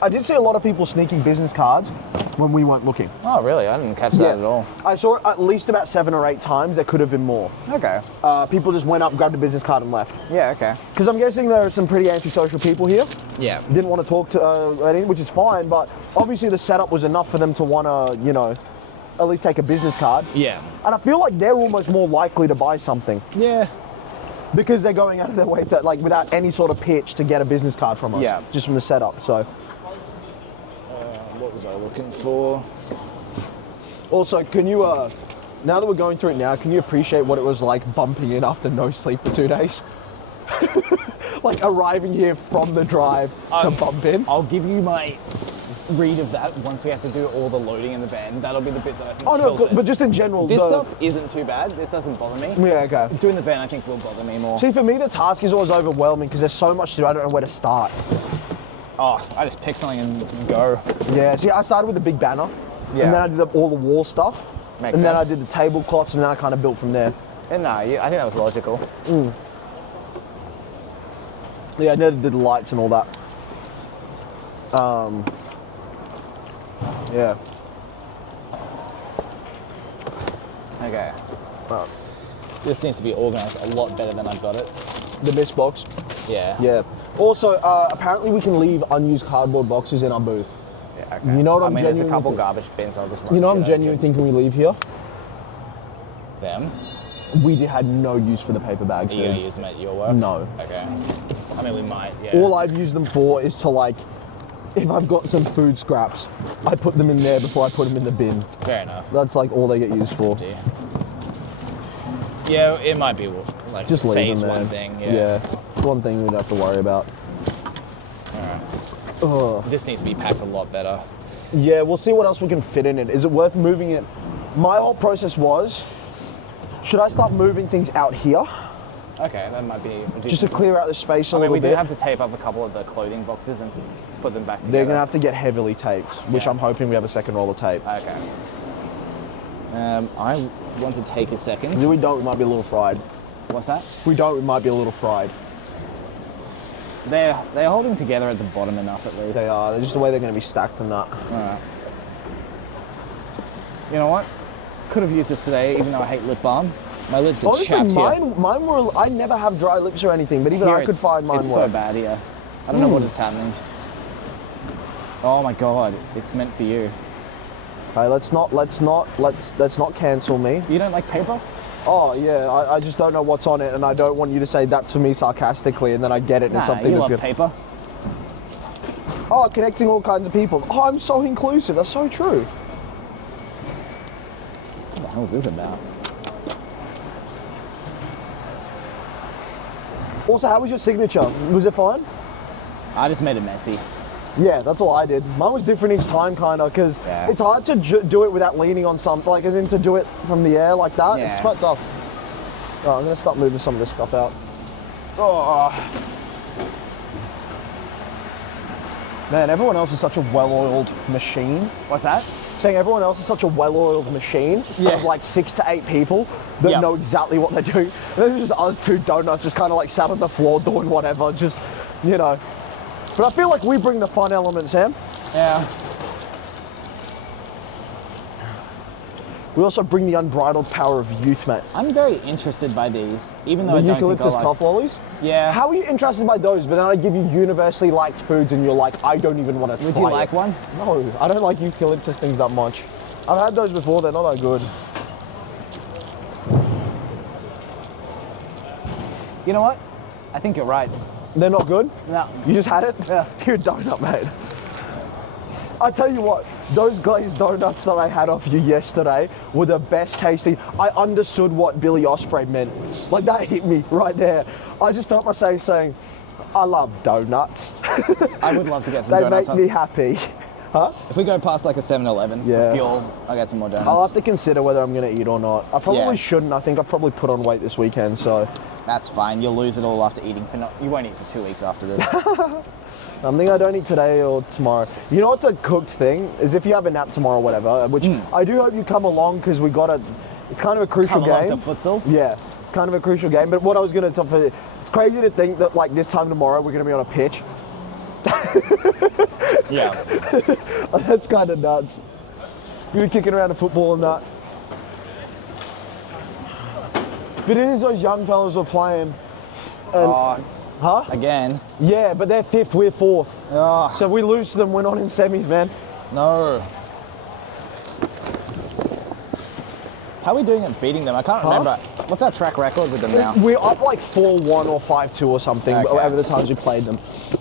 I did see a lot of people sneaking business cards when we weren't looking. Oh, really? I didn't catch that at all. I saw it at least about 7 or 8 times. There could have been more. Okay. People just went up, grabbed a business card and left. Yeah, okay. Because I'm guessing there are some pretty antisocial people here. Yeah. Didn't want to talk to anyone, which is fine, but obviously the setup was enough for them to want to, you know, at least take a business card. Yeah. And I feel like they're almost more likely to buy something. Yeah. Because they're going out of their way to, like, without any sort of pitch to get a business card from us. Yeah. Just from the setup, so. What was I looking for? Also, can you, now that we're going through it now, can you appreciate what it was like bumping in after no sleep for 2 days? Like arriving here from the drive to bump in? I'll give you my read of that once we have to do all the loading in the van. That'll be the bit that I think kills it. But just in general. This stuff isn't too bad. This doesn't bother me. Yeah, okay. Doing the van I think will bother me more. See, for me the task is always overwhelming because there's so much to do, I don't know where to start. Oh, I just pick something and go. Yeah, see, I started with a big banner. Yeah. And then I did all the wall stuff. Makes and then I sense. did the tablecloths and then I kind of built from there. And no, I think that was logical. Yeah, I never did the lights and all that. Yeah. Okay. This needs to be organised a lot better than I've got it. The mist box. Yeah. Yeah. Also, apparently we can leave unused cardboard boxes in our booth. Yeah, okay. You know what I I'm mean, there's a genuinely couple think- garbage bins. I'll just run You know, shit I'm over to. genuinely thinking we leave here. Them? We had no use for the paper bags. Are you going to dude. use them at your work? No. Okay. I mean, we might, yeah. All I've used them for is to, like, if I've got some food scraps, I put them in there before I put them in the bin. Fair enough. That's like all they get used for. Good, yeah, it might be like Just leave saves them there. one thing. Yeah. One thing we'd have to worry about. Alright. This needs to be packed a lot better. Yeah, we'll see what else we can fit in it. Is it worth moving it? My whole process was, should I start moving things out here? Okay, that might be Just to clear out the space a I mean, little we bit? did have to tape up a couple of the clothing boxes and put them back together. They're going to have to get heavily taped, which Yeah. I'm hoping we have a second roll of tape. Okay. I want to take a second. If we don't, we might be a little fried. What's that? If we don't, we might be a little fried. They're holding together at the bottom enough at least. They are. They're just the way they're going to be stacked and that. Alright. You know what? Could have used this today, even though I hate lip balm. My lips are chapped Honestly, here. mine were. I never have dry lips or anything, but even Here I could find mine. It's were. so bad here. I don't know what is happening. Oh my god, it's meant for you. Hey, let's not cancel me. You don't like paper? Oh yeah, I just don't know what's on it, and I don't want you to say that's for me sarcastically, and then I get it and it's Nah, something you that's love good. paper. Oh, connecting all kinds of people. Oh, I'm so inclusive. That's so true. What the hell is this about? Also, how was your signature? Was it fine? I just made it messy. Yeah, that's all I did. Mine was different each time, kind of, because it's hard to do it without leaning on something, like, as in to do it from the air like that. Yeah. It's quite tough. Oh, I'm going to start moving some of this stuff out. Oh. Man, everyone else is such a well-oiled machine. What's that? Saying everyone else is such a well-oiled machine of like 6 to 8 people that know exactly what they're doing. And then it's just us two donuts just kind of like sat on the floor doing whatever, just, you know. But I feel like we bring the fun element, Sam. Yeah. We also bring the unbridled power of youth, mate. I'm very interested by these, even though The I don't eucalyptus think I like... cough lollies? Yeah. How are you interested by those, but then I give you universally liked foods and you're like, I don't even want to try Would you like one? No, I don't like eucalyptus things that much. I've had those before, they're not that good. You know what? I think you're right. They're not good? No. You just had it? Yeah. You're a donut, mate. I tell you what, those glazed donuts that I had off you yesterday were the best tasting. I understood what Billy Osprey meant. Like, that hit me right there. I just felt myself saying, I love donuts. I would love to get some They donuts. make me happy. Huh? If we go past like a 7-Eleven for fuel, I'll get some more donuts. I'll have to consider whether I'm going to eat or not. I probably shouldn't. I think I've probably put on weight this weekend, so. That's fine. You'll lose it all after eating you won't eat for 2 weeks after this. I think I don't eat today or tomorrow. You know what's a cooked thing? Is if you have a nap tomorrow or whatever, which I do hope you come along because it's kind of a crucial game. Come along to futsal? Yeah, it's kind of a crucial game. But what I was going to tell you, it's crazy to think that like this time tomorrow we're going to be on a pitch. Yeah. That's kind of nuts. We were kicking around a football and that. But it is those young fellas we're playing. And, huh? Again? Yeah, but they're 5th, we're 4th. Oh. So if we lose to them, we're not in semis, man. No. How are we doing at beating them? I can't remember. What's our track record with them now? We're up like 4-1 or 5-2 or something over the times we played them.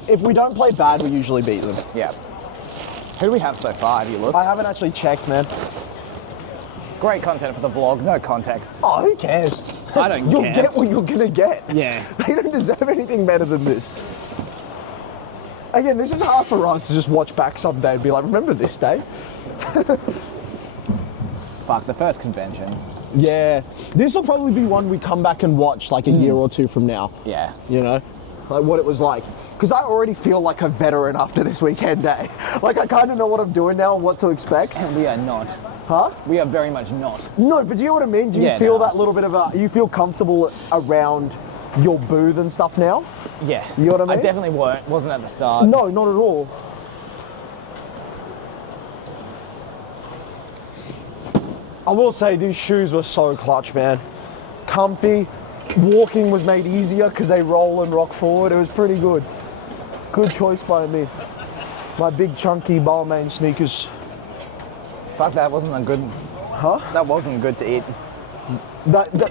If we don't play bad, we usually beat them. Yeah. Who do we have so far? Have you looked? I haven't actually checked, man. Great content for the vlog, no context. Oh, who cares? I don't You'll care. get what you're gonna get. Yeah. They don't deserve anything better than this. Again, this is hard for us to just watch back someday and be like, remember this day? Fuck, the first convention. Yeah. This will probably be one we come back and watch like a year or two from now. Yeah. You know? Like what it was like. Because I already feel like a veteran after this weekend day. Like I kind of know what I'm doing now and what to expect. We are not. Huh? We are very much not. No, but do you know what I mean? Do you feel that little bit of you feel comfortable around your booth and stuff now? Yeah. You know what I mean? I definitely wasn't at the start. No, not at all. I will say these shoes were so clutch, man. Comfy. Walking was made easier because they roll and rock forward. It was pretty good. Good choice by me. My big chunky Balmain sneakers. Fuck, that wasn't a good... Huh? That wasn't good to eat.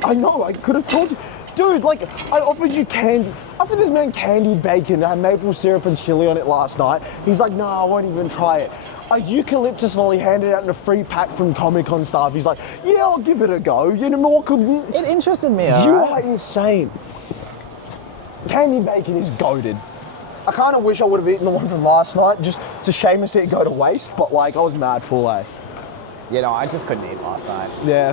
I know, I could have told you. Dude, like, I offered you candy. I offered this man candied bacon that had maple syrup and chili on it last night. He's like, no, I won't even try it. A eucalyptus lolly handed out in a free pack from Comic Con staff. He's like, yeah, I'll give it a go. You know, more couldn't. It interested me, You alright? are insane. Candy bacon is goated. I kind of wish I would have eaten the one from last night just to shame to see it go to waste, but like, I was mad full, eh? You know, I just couldn't eat last night. Yeah.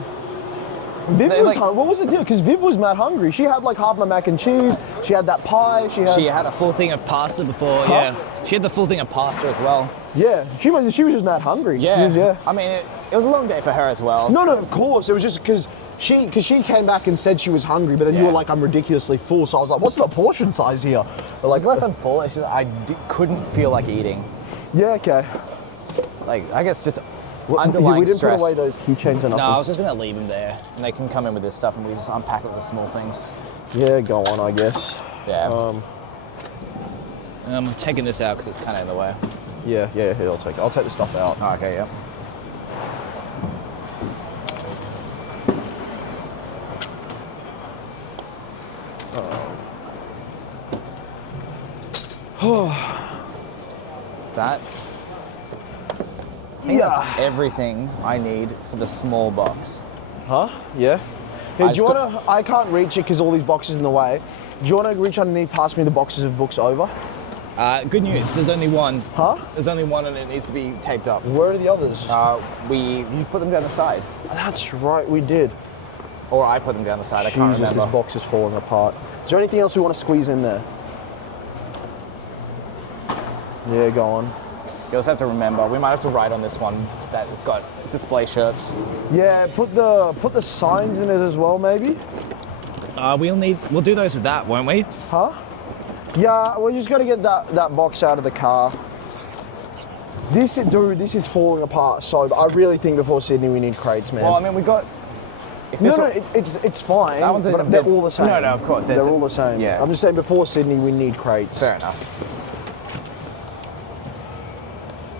Viv was what was the deal? Because Viv was mad hungry. She had like half my mac and cheese. She had that pie. She had a full thing of pasta before, yeah. She had the full thing of pasta as well. Yeah, she was just mad hungry. Yeah. I mean, it was a long day for her as well. No, of course. It was just because she came back and said she was hungry, but then you were like, I'm ridiculously full. So I was like, what's the portion size here? But like, it's less I'm full. It's just couldn't feel like eating. Yeah, okay. Like, I guess just We underlying didn't stress. put away those keychains enough. No, I was just going to leave them there. And they can come in with this stuff and we just unpack it with the small things. Yeah, go on, I guess. Yeah. I'm taking this out because it's kind of in the way. Yeah, here, I'll take the stuff out. Oh, okay, yeah. That. I think that's everything I need for the small box. Huh? Yeah. Hey, do you wanna? I can't reach it because all these boxes in the way. Do you want to reach underneath, pass me the boxes of books over? Good news. There's only one. Huh? There's only one, and it needs to be taped up. Where are the others? You put them down the side, That's right, we did. or I put them down the side. I can't Jesus, remember. this box is falling apart. Is there anything else we want to squeeze in there? Yeah, go on. You also have to remember, we might have to write on this one that it's got display shirts. Yeah, put the signs in it as well, maybe. We'll do those with that, won't we? Huh? Yeah, we're just gonna get that box out of the car. This is falling apart. So I really think before Sydney we need crates, man. Well, I mean, we got. If no, this no, one- it's fine. That one's but they're all the same. No, of course. They're all the same. Yeah. I'm just saying before Sydney we need crates. Fair enough.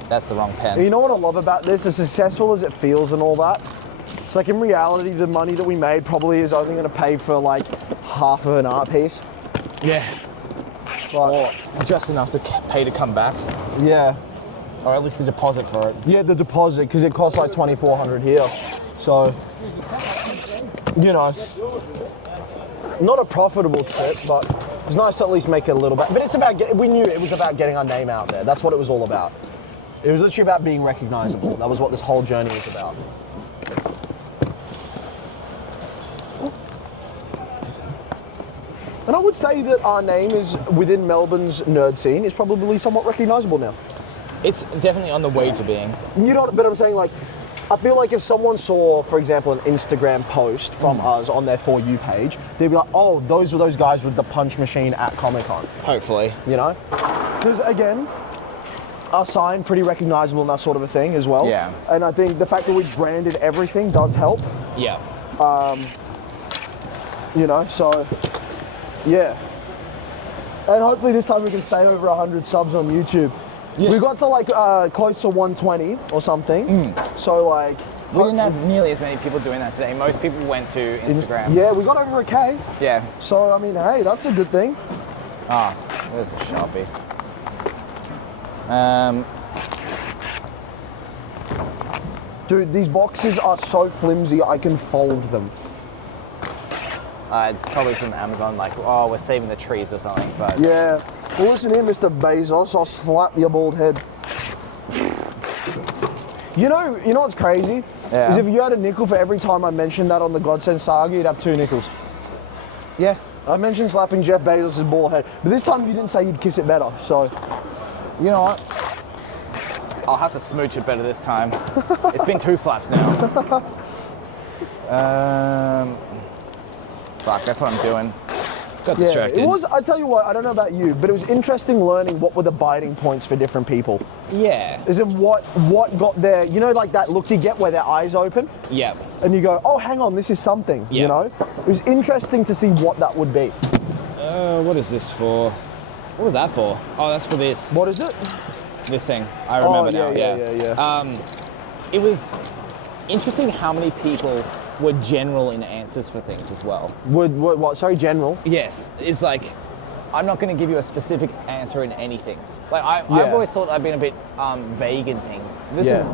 That's the wrong pen. You know what I love about this? As successful as it feels and all that, it's like in reality the money that we made probably is only going to pay for like half of an art piece. Yes. But, Or just enough to pay to come back, yeah. or at least a deposit for it. Yeah, the deposit, because it costs like 2,400 here. So, you know, not a profitable trip, but it's nice to at least make it a little bit. But it's about, we knew it was about getting our name out there. That's what it was all about. It was literally about being recognizable. That was what this whole journey was about. And I would say that our name is, within Melbourne's nerd scene, is probably somewhat recognizable now. It's definitely on the way to being. You know, but I'm saying, like, I feel like if someone saw, for example, an Instagram post from us on their For You page, they'd be like, oh, those were those guys with the punch machine at Comic Con. Hopefully. You know? Because, again, our sign, pretty recognizable and that sort of a thing as well. Yeah. And I think the fact that we branded everything does help. Yeah. You know, so, yeah. And hopefully this time we can stay over 100 subs on YouTube. Yeah. We got to like close to 120 or something. So like... We didn't have nearly as many people doing that today. Most people went to Instagram. Yeah, we got over a K. Yeah. So, I mean, hey, that's a good thing. Ah, there's a Sharpie. Dude, these boxes are so flimsy, I can fold them. It's probably from Amazon, like, oh, we're saving the trees or something, but... Yeah. Well, listen here, Mr. Bezos, I'll slap your bald head. You know what's crazy? Yeah. Is if you had a nickel for every time I mentioned that on the Godsend Saga, you'd have 2 nickels. Yeah. I mentioned slapping Jeff Bezos' bald head, but this time you didn't say you'd kiss it better, so... You know what? I'll have to smooch it better this time. It's been 2 slaps now. Fuck, that's what I'm doing. Got distracted. It was, I tell you what, I don't know about you, but it was interesting learning what were the biting points for different people. Yeah. Is it what got their, you know, like that look you get where their eyes open? Yep. And you go, oh, hang on, this is something, you Yeah. know? It was interesting to see what that would be. What is this for? What was that for? Oh, that's for this. What is it? This thing. I remember now, Yeah. It was interesting how many people were general in answers for things as well. What? Sorry, general? Yes, it's like, I'm not going to give you a specific answer in anything. Like, I've Yeah. always thought I've been a bit vague in things.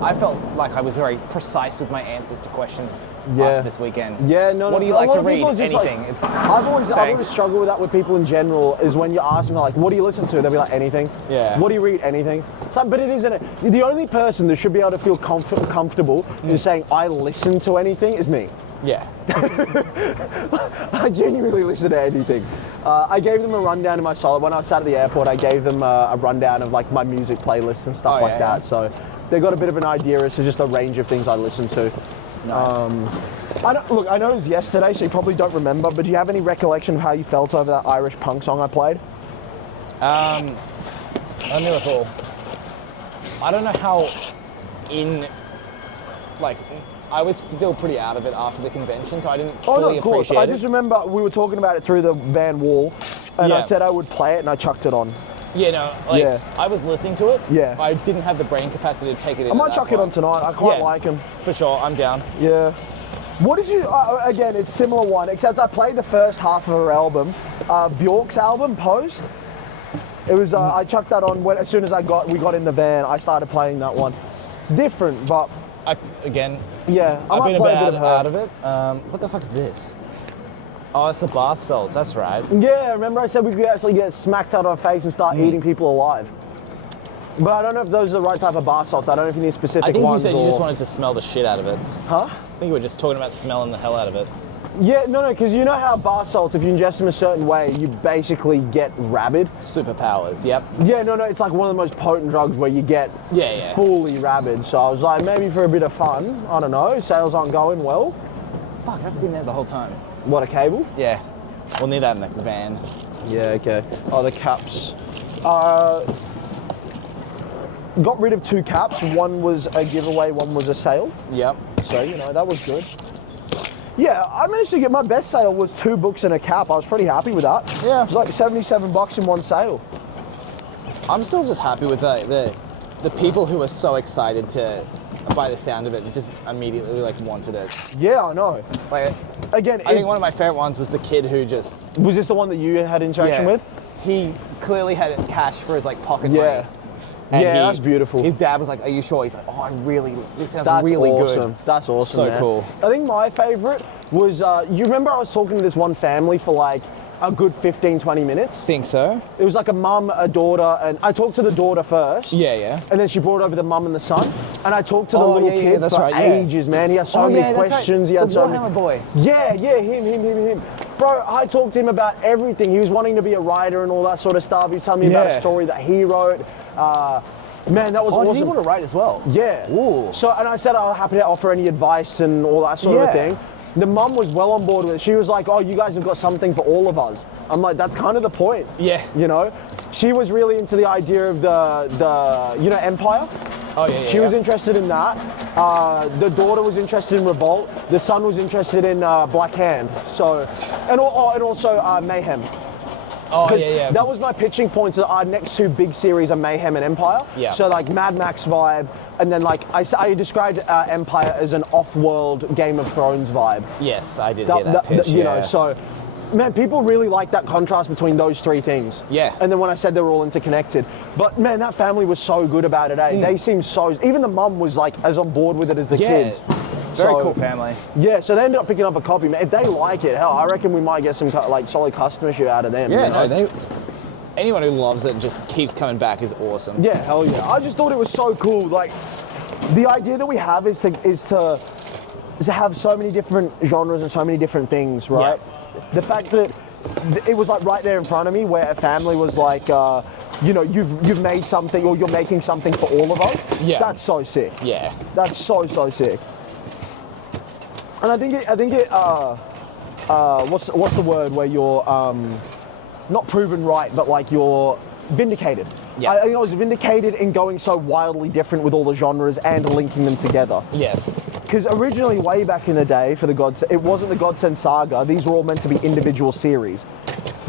I felt like I was very precise with my answers to questions after this weekend. Yeah, no. What do you a like lot to of read? people are just Anything. like- It's I've always thanks. struggled with that with people in general. Is when you ask them like, "What do you listen to?" They'll be like, "Anything." Yeah. What do you read? Anything. So, but it isn't. The only person that should be able to feel comfortable in saying I listen to anything is me. Yeah. I genuinely listen to anything. I gave them a rundown in my solo. When I sat at the airport, I gave them a rundown of like my music playlists and stuff like that. So they got a bit of an idea as to just a range of things I listen to. Nice. I know it was yesterday, so you probably don't remember, but do you have any recollection of how you felt over that Irish punk song I played? I knew it all. I don't know how I was still pretty out of it after the convention, so I didn't fully of course. appreciate I it. just remember we were talking about it through the van wall, and I Yeah. said I would play it, and I chucked it on. Yeah, no, I was listening to it. Yeah. I didn't have the brain capacity to take it in. I might chuck it on tonight. I quite like him. For sure, I'm down. Yeah. What did you, again, it's similar one, except I played the first half of her album, Bjork's album, Post. It was, I chucked that on as soon as we got in the van, I started playing that one. It's different, but... Again, yeah, I I've might been a play bit a bit of her. out of it. What the fuck is this? Oh, it's the bath salts, that's right. Yeah, remember I said we could actually get smacked out of our face and start eating people alive. But I don't know if those are the right type of bath salts. I don't know if you need specific I think ones. you said you just wanted to smell the shit out of it. Huh? I think you were just talking about smelling the hell out of it. Yeah, no, because you know how bath salts, if you ingest them a certain way, you basically get rabid. Superpowers, yep. Yeah, no, it's like one of the most potent drugs where you get fully rabid. So I was like, maybe for a bit of fun, I don't know, sales aren't going well. Fuck, that's been there the whole time. What, a cable? Yeah. We'll need that in the van. Yeah, okay. Oh, the caps. Got rid of 2 caps. One was a giveaway, one was a sale. Yep. So, that was good. Yeah, I managed to get my best sale was 2 books and a cap. I was pretty happy with that. Yeah. It was like $77 in one sale. I'm still just happy with the people who are so excited to, by the sound of it, just immediately like wanted it. Yeah, I know. Like, again, I think one of my favorite ones was the kid who just... Was this the one that you had interaction with? He clearly had cash for his like pocket money. And yeah, that's beautiful. His dad was like, "Are you sure?" He's like, "Oh, this sounds that's really awesome. good." That's awesome. So man. cool. I think my favorite was, you remember I was talking to this one family for like a good 15, 20 minutes? Think so. It was like a mum, a daughter, and I talked to the daughter first. Yeah. And then she brought over the mum and the son. And I talked to the little kid that's for right, ages, man. He had so many questions. He had the so Warhammer many... boy. Yeah, him. Bro, I talked to him about everything. He was wanting to be a writer and all that sort of stuff. He was telling me about a story that he wrote. Man, that was awesome. Did he want to write as well? Yeah. Ooh. So, and I said I'm happy to offer any advice and all that sort of a thing. The mum was well on board with it. She was like, "Oh, you guys have got something for all of us." I'm like, that's kind of the point. Yeah. You know? She was really into the idea of the Empire. Oh, yeah. She was interested in that. The daughter was interested in Revolt. The son was interested in Black Hand. So, and also Mayhem. Oh, yeah. That was my pitching points. Our next 2 big series are Mayhem and Empire. Yeah. So like Mad Max vibe, and then like I described Empire as an off-world Game of Thrones vibe. Yes, I did hear that pitch. You know, so man, people really like that contrast between those 3 things. Yeah. And then when I said they were all interconnected, but man, that family was so good about it. They seemed so. Even the mum was like as on board with it as the kids. Very cool family. Yeah, so they ended up picking up a copy. If they like it, hell, I reckon we might get some like solid customership out of them. Yeah, you know? Anyone who loves it and just keeps coming back is awesome. Yeah, hell yeah. I just thought it was so cool. Like, the idea that we have is to have so many different genres and so many different things, right? Yeah. The fact that it was like right there in front of me, where a family was like, you know, you've made something, or you're making something for all of us. Yeah. That's so sick. Yeah. That's so sick. And I think it what's the word where you're not proven right, but like you're vindicated. Yeah. I think I was vindicated in going so wildly different with all the genres and linking them together. Yes. Because originally, way back in the day, for it wasn't the Godsend Saga. These were all meant to be individual series.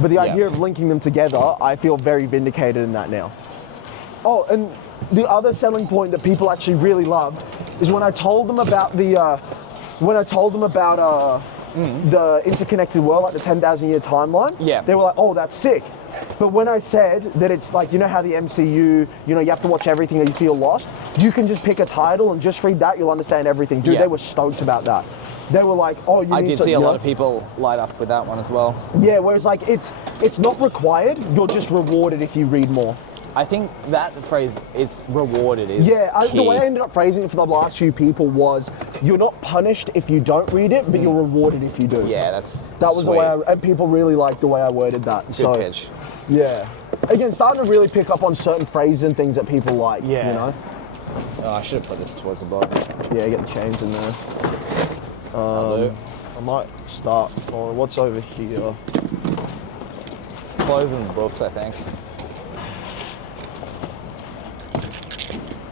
But the idea of linking them together, I feel very vindicated in that now. Oh, and the other selling point that people actually really loved is when I told them about the interconnected world, like the 10,000 year timeline. Yeah. They were like, "Oh, that's sick." But when I said that it's like, you know how the MCU, you know, you have to watch everything or you feel lost, you can just pick a title and just read that, you'll understand everything. Dude, they were stoked about that. They were like, "Oh, you." I did see a lot of people light up with that one as well. Yeah, whereas like it's not required. You're just rewarded if you read more. I think that phrase, "it's rewarded," is key. The way I ended up phrasing it for the last few people was, you're not punished if you don't read it, but you're rewarded if you do. Yeah, that was sweet. The way and people really liked the way I worded that. Good pitch. Yeah. Again, starting to really pick up on certain phrases and things that people like. Yeah. You know. Oh, I should have put this towards the bottom. Yeah, get the chains in there. I might start. Oh, what's over here? It's clothes and books, I think.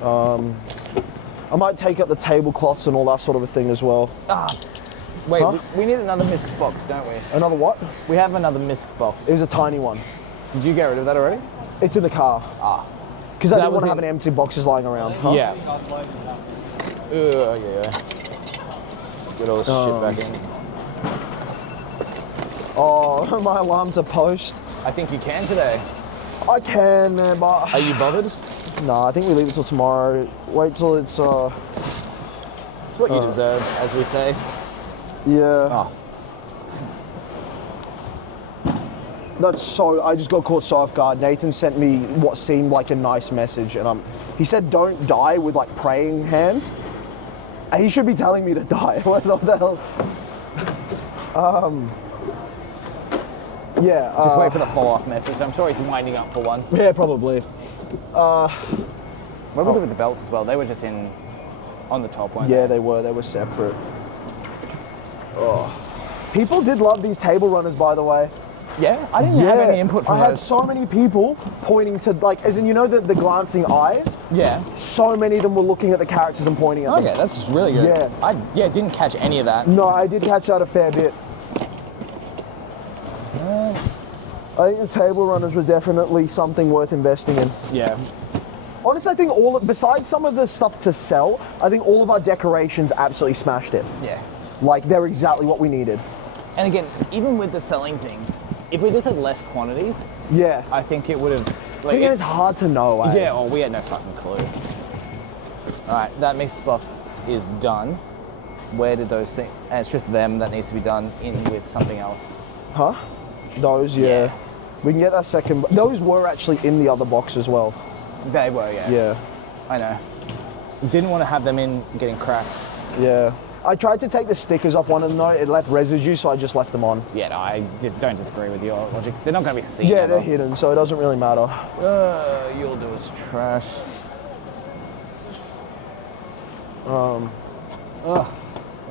I might take up the tablecloths and all that sort of a thing as well. Wait, Huh? we need another misc box, don't we? Another what? We have another misc box. It was a tiny one. Did you get rid of that already? It's in the car. Because So I that didn't was want to have any empty boxes lying around. Huh? Yeah. Yeah. Get all this shit back in. Oh, my alarm to post. I think you can today. I can, man, but... Are you bothered? No, I think we leave it till tomorrow. Wait till it's, It's what you deserve, as we say. Yeah. That's so. I just got caught so off guard. Nathan sent me what seemed like a nice message, and he said, "Don't die," with like praying hands. And he should be telling me to die. What the hell? Yeah. Just wait for the follow-up message. I'm sure he's winding up for one. Yeah, probably. What we did with the belts as well? They were just on the top, weren't Yeah, they? they were separate. Oh. People did love these table runners, by the way. Yeah, I didn't have any input from I had those. so many people pointing to, like, as in, you know, the glancing eyes? Yeah. So many of them were looking at the characters and pointing at them. Okay, that's really good. Yeah. I didn't catch any of that. No, I did catch that a fair bit. I think the table runners were definitely something worth investing in. Yeah. Honestly, I think besides some of the stuff to sell, I think all of our decorations absolutely smashed it. Yeah. Like, they're exactly what we needed. And again, even with the selling things, if we just had less quantities, Yeah. I think it would have. I think it's hard to know, eh? Yeah, we had no fucking clue. Alright, that mixed box is done. Where did those things. And it's just them that needs to be done in with something else. Huh? Those, yeah. Yeah. We can get that second. Those were actually in the other box as well. They were, yeah. Yeah. I know. Didn't want to have them in getting cracked. Yeah. I tried to take the stickers off one of them though. It left residue, so I just left them on. Yeah, no, I just don't disagree with your logic. They're not going to be seen. Yeah, ever. they're hidden, so it doesn't really matter. You'll do is trash. We're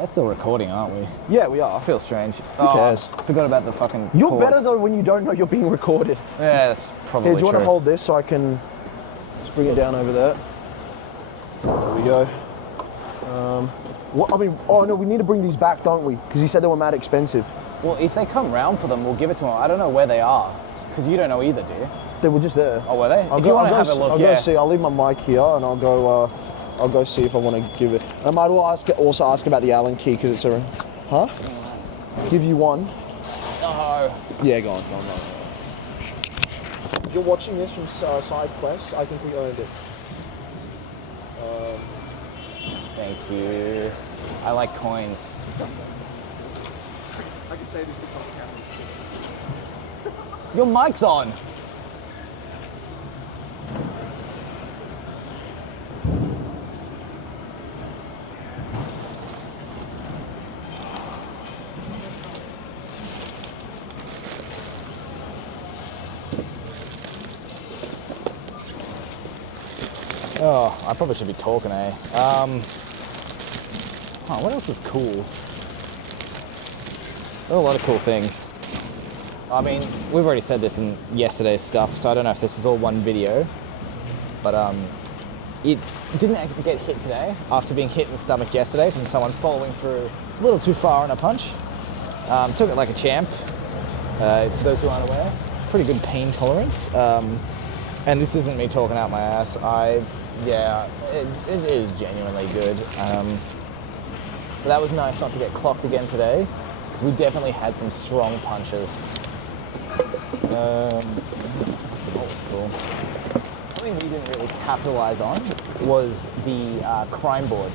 still recording, aren't we? Yeah, we are. I feel strange. Who cares? Forgot about the fucking. You're cords. better though when you don't know you're being recorded. Yeah, that's probably Here, do you want true. to hold this so I can just bring it down over there? There we go. What? I mean, oh no, we need to bring these back, don't we? Because he said they were mad expensive. Well, if they come round for them, we'll give it to them. I don't know where they are, because you don't know either, do you? They were just there. Oh, were they? If you want to have a look, I'll yeah. go see. I'll leave my mic here and I'll go see if I want to give it. I might also ask about the Allen key because it's a. Huh? Give you one. No. Yeah, go on. If you're watching this from Side Quest, I think we earned it. Thank you. I like coins. I can say this because I'm the camera. Your mic's on. Oh, I probably should be talking, eh? What else is cool? There are a lot of cool things. I mean, we've already said this in yesterday's stuff, so I don't know if this is all one video. But it didn't get hit today after being hit in the stomach yesterday from someone following through a little too far on a punch. Took it like a champ. For those who aren't aware, pretty good pain tolerance. And this isn't me talking out my ass. It is genuinely good. But that was nice not to get clocked again today, because we definitely had some strong punches. What was cool? Something we didn't really capitalize on was the crime board.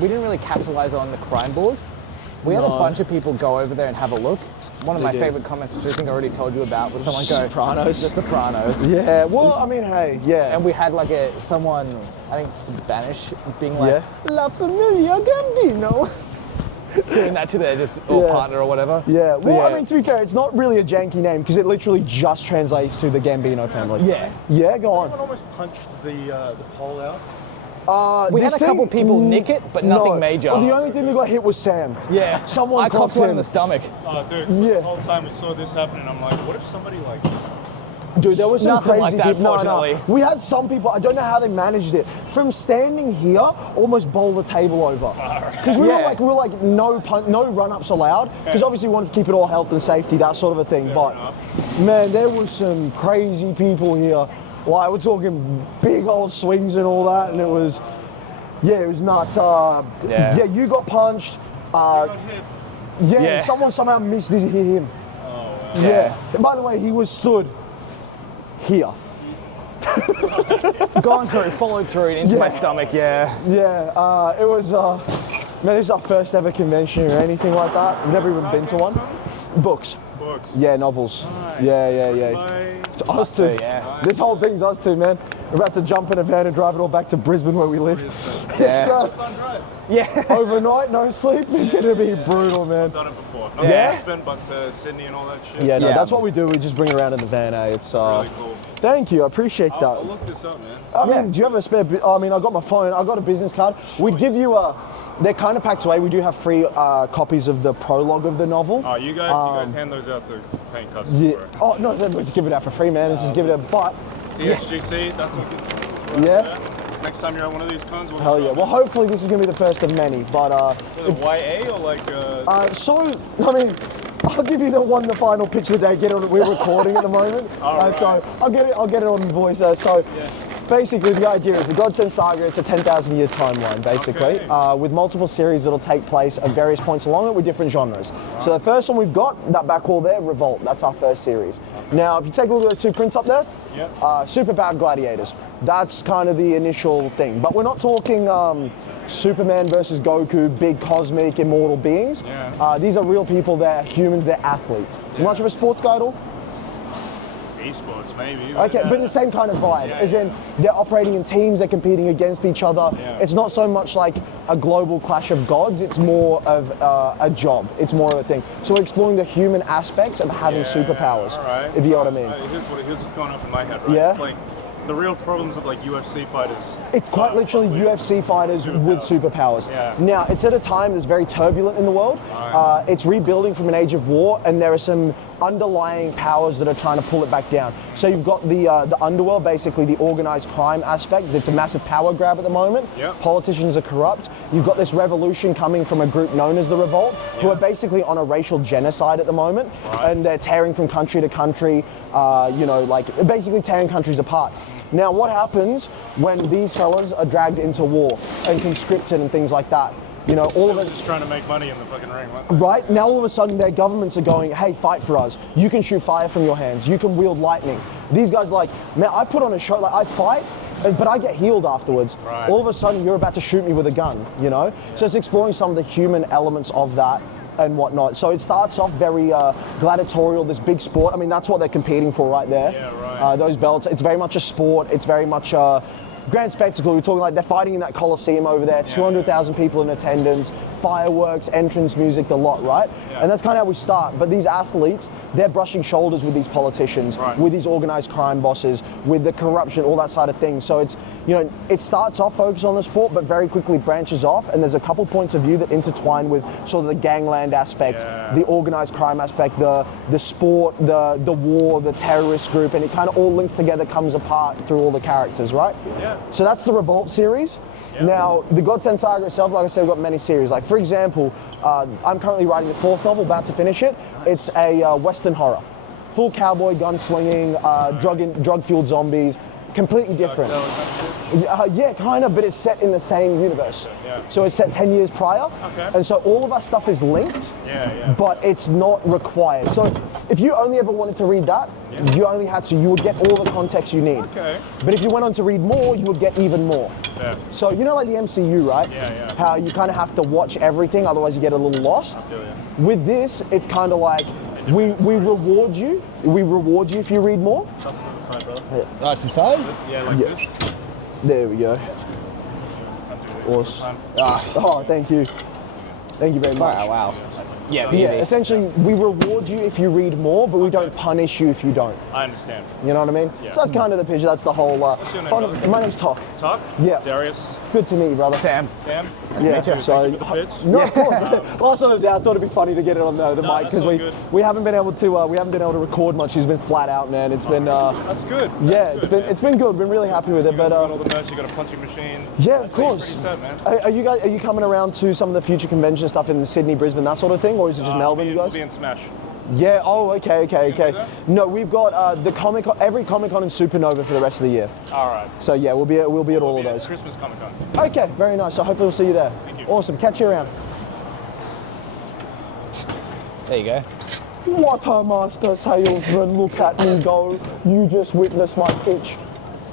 We didn't really capitalize on the crime board. We had a bunch of people go over there and have a look. One of my favorite comments, which I think I already told you about, was someone go, Sopranos. The Sopranos. Yeah, well, I mean, hey, yeah. And we had like someone, I think Spanish, being like, Yeah. La Familia Gambino. Doing that to their partner or whatever. Yeah, So, well, I mean, to be fair, it's not really a janky name because it literally just translates to the Gambino family. Yeah. Yeah, go Someone on. almost punched the pole out. We had This a couple thing- people nick it, but nothing no. major. Well, the only thing that got hit was Sam. Yeah. Someone I clocked copped one him. in the stomach. Oh, dude, Yeah. the whole time we saw this happening, I'm like, what if somebody like just... Dude, there was some Nothing crazy like that, people. No, fortunately. we had some people, I don't know how they managed it, from standing here, almost bowl the table over. Because we were like, no run-ups allowed, because obviously we wanted to keep it all health and safety, that sort of a thing. But, man, there was some crazy people here. Like, we're talking big old swings and all that, and it was nuts. Yeah, you got punched. got hit. Yeah, Yeah. someone somehow missed hit him. Oh, wow. Yeah. And by the way, he was stood here. Gone through, followed through and into my stomach, yeah. Yeah, it was, man, this is our first ever convention or anything like that. We've never even been to one. Books. Books. Yeah, novels. Nice. Yeah. Like, Us two. yeah. This whole thing's us two, man. We're about to jump in a van and drive it all back to Brisbane where we live. Yeah. fun drive. Yeah. Overnight, no sleep. It's gonna be brutal, man. I've done it before. Not Yeah? Brisbane, but Sydney and all that shit. Yeah, no, Yeah. that's what we do. We just bring it around in the van. It's Really cool. Thank you. I appreciate that. I'll look this up, man. I mean, Yeah. do you have a spare? I mean, I got my phone. I got a business card. We'd give you a. They're kind of packed away. We do have free copies of the prologue of the novel. Oh, you guys hand those out to paying customers. Yeah. Oh no, let's give it out for free, man. Let's just give it a butt. TSGC, that's a good. Yeah. Next time you're at one of these cons, we'll Hell yeah. Well, hopefully this is gonna be the first of many. But YA or like. so I mean, I'll give you the final pitch of the day. Get on. We're recording at the moment, so I'll get it on voice. Basically, the idea is the Godsend Saga. It's a 10,000-year timeline, basically, with multiple series that'll take place at various points along it with different genres. So the first one we've got, that back wall there, Revolt. That's our first series. Now, if you take a look at those two prints up there, superpowered gladiators. That's kind of the initial thing. But we're not talking Superman versus Goku, big cosmic immortal beings. These are real people. They're humans. They're athletes. Much of a sports guy at all? Esports, maybe. Okay, but in the same kind of vibe, as in they're operating in teams, they're competing against each other. It's not so much like a global clash of gods, it's more of a job, it's more of a thing. So we're exploring the human aspects of having superpowers, if you know what I mean. Here's what's going on in my head, right? Yeah? It's like the real problems of like UFC fighters. It's quite literally UFC fighters with superpowers. Now, it's at a time that's very turbulent in the world. It's rebuilding from an age of war, and there are some underlying powers that are trying to pull it back down. So you've got the underworld, basically the organized crime aspect. It's a massive power grab at the moment. Politicians are corrupt. You've got this revolution coming from a group known as the Revolt, who are basically on a racial genocide at the moment, and they're tearing from country to country, like basically tearing countries apart. Now, what happens when these fellas are dragged into war and conscripted and things like that? All of us just trying to make money in the fucking ring. Right now, all of a sudden, their governments are going, "Hey, fight for us. You can shoot fire from your hands. You can wield lightning." These guys are like, "Man, I put on a show. Like, I fight, but I get healed afterwards." All of a sudden, you're about to shoot me with a gun. So it's exploring some of the human elements of that and whatnot. So it starts off very gladiatorial, this big sport. I mean, that's what they're competing for right there. Those belts. It's very much a sport. It's very much grand spectacle. We're talking like they're fighting in that Coliseum over there, 200,000 people in attendance, fireworks, entrance music, the lot, right? And that's kind of how we start. But these athletes, they're brushing shoulders with these politicians, with these organized crime bosses, with the corruption, all that side of things. So it's, it starts off focused on the sport, but very quickly branches off. And there's a couple points of view that intertwine with sort of the gangland aspect, the organized crime aspect, the sport, the war, the terrorist group, and it kind of all links together, comes apart through all the characters, right? So that's the Revolt series. Now, the Godsend Saga itself, like I said, we've got many series. Like, for example, I'm currently writing the 4th novel, about to finish it. It's a Western horror. Full cowboy, gunslinging, drug-fueled zombies, completely different. Yeah, kind of, but it's set in the same universe. So it's set 10 years prior. And so all of our stuff is linked, but it's not required. So if you only ever wanted to read that, you only had to, you would get all the context you need. But if you went on to read more, you would get even more. So like the MCU, right? How you kind of have to watch everything, otherwise you get a little lost. With this, it's kind of like, we reward you. We reward you if you read more. That's the same? This. There we go. Awesome. Oh, thank you. Thank you very much. Wow. Yeah, essentially, we reward you if you read more, but we don't punish you if you don't. I understand. You know what I mean? So that's kind of the picture. That's the whole. What's your name, brother? My name's Tok. Tok? Yeah. Darius? Good to meet you, brother. Sam. Sam? Yeah, So, so, thank you for the pitch. no, of course. Last one of the day, I thought it'd be funny to get it on the mic that's because all good. we haven't been able to record much. He's been flat out, man. It's been That's good. it's been good. Been really happy with it. You guys But got all the merch, you got a punching machine. yeah, of That's course. pretty set, man. Are you coming around to some of the future convention stuff in Sydney, Brisbane, that sort of thing, or is it just Melbourne, you We'll guys? be in Smash. Yeah. Oh, okay. do that? No, we've got every Comic Con and Supernova for the rest of the year. All right. So yeah, we'll be at all of Be at those. Christmas Comic Con. Okay, very nice. So hopefully we'll see you there. Thank you. Awesome. Catch you around. There you go. What a master salesman! Look at me go. You just witnessed my pitch.